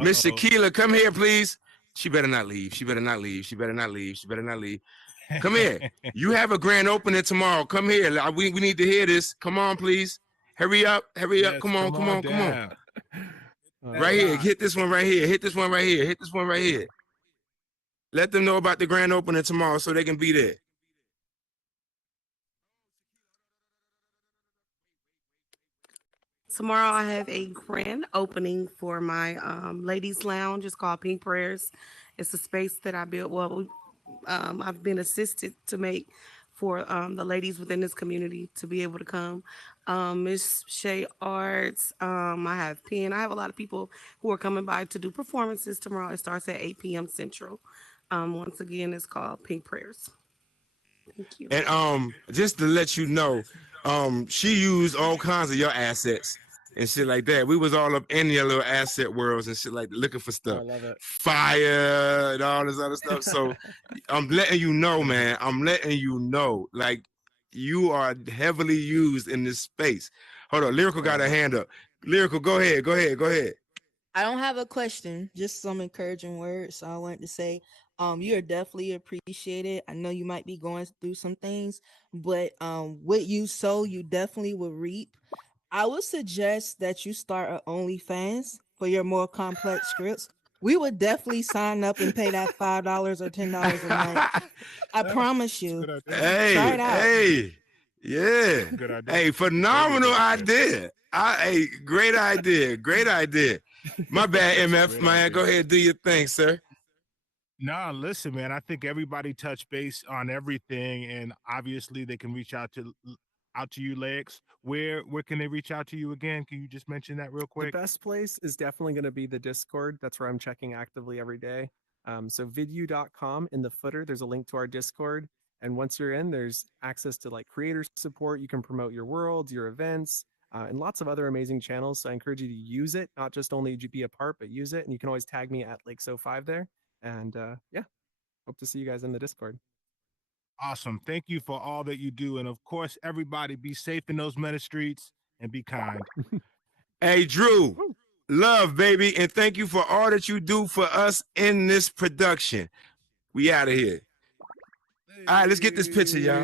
Miss Shaquila, come here, please. She better not leave. She better not leave. She better not leave. She better not leave. Come here. You have a grand opening tomorrow. Come here. We need to hear this. Come on, please. Hurry up. Hurry up. Come on. Come on. Come on. Right here. Hit this one right here. Hit this one right here. Hit this one right here. Let them know about the grand opening tomorrow so they can be there. Tomorrow I have a grand opening for my ladies lounge. It's called Pink Prayers. It's a space that I built. Well, I've been assisted to make for the ladies within this community to be able to come. Miss Shay Arts, I have Penn. I have a lot of people who are coming by to do performances tomorrow. It starts at 8 p.m. Central. Once again, it's called Pink Prayers. Thank you. And just to let you know, she used all kinds of your assets and shit like that. We was all up in your little asset worlds and shit like that, looking for stuff. I love it. Fire and all this other stuff. So I'm letting you know, man. I'm letting you know, like, you are heavily used in this space. Hold on, Lyrical got a hand up. Lyrical, go ahead, go ahead, go ahead. I don't have a question, just some encouraging words. So I wanted to say, you are definitely appreciated. I know you might be going through some things, but what you sow, you definitely will reap. I would suggest that you start an OnlyFans for your more complex scripts. We would definitely sign up and pay that $5 or $10 a month. I promise you. Hey, Try it out. hey, yeah. Good idea. Hey, phenomenal idea. Hey, great idea. Great idea. My bad, MF, Great man. idea. Go ahead, do your thing, sir. Nah, listen, man. I think everybody touched base on everything, and obviously they can reach out to you, Lex. Where can they reach out to you again? Can you just mention that real The quick? best place is definitely going to be the Discord. That's where I'm checking actively every day. So vidyou.com, in the footer, there's a link to our Discord. And once you're in, there's access to like creator support. You can promote your worlds, your events, and lots of other amazing channels. So I encourage you to use it, not just only be a part, but use it. And you can always tag me at Laex05 there. And yeah, hope to see you guys in the Discord. Awesome. Thank you for all that you do. And of course, everybody be safe in those meta streets and be kind. Hey, Drew, love, baby. And thank you for all that you do for us in this production. We out of here. All right, let's get this picture, y'all.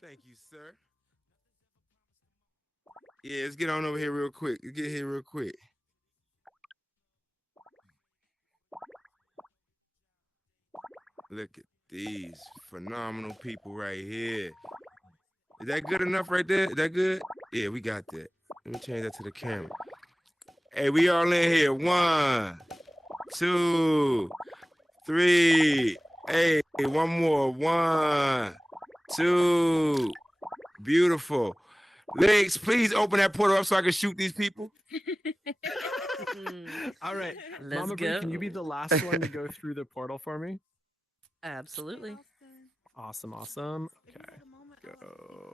Thank you, sir. Yeah, let's get on over here real quick. Let's get here real quick. Look at these phenomenal people right here. Is that good enough right there? Is that good? Yeah, we got that. Let me change that to the camera. Hey, we all in here. 1, 2, 3. Hey, one more. 1, 2. Beautiful. Legs, please open that portal up so I can shoot these people. All right. Let's Mama Bree, can you go. be the last one to go through the portal for me? Absolutely. Awesome, awesome. Okay. Go.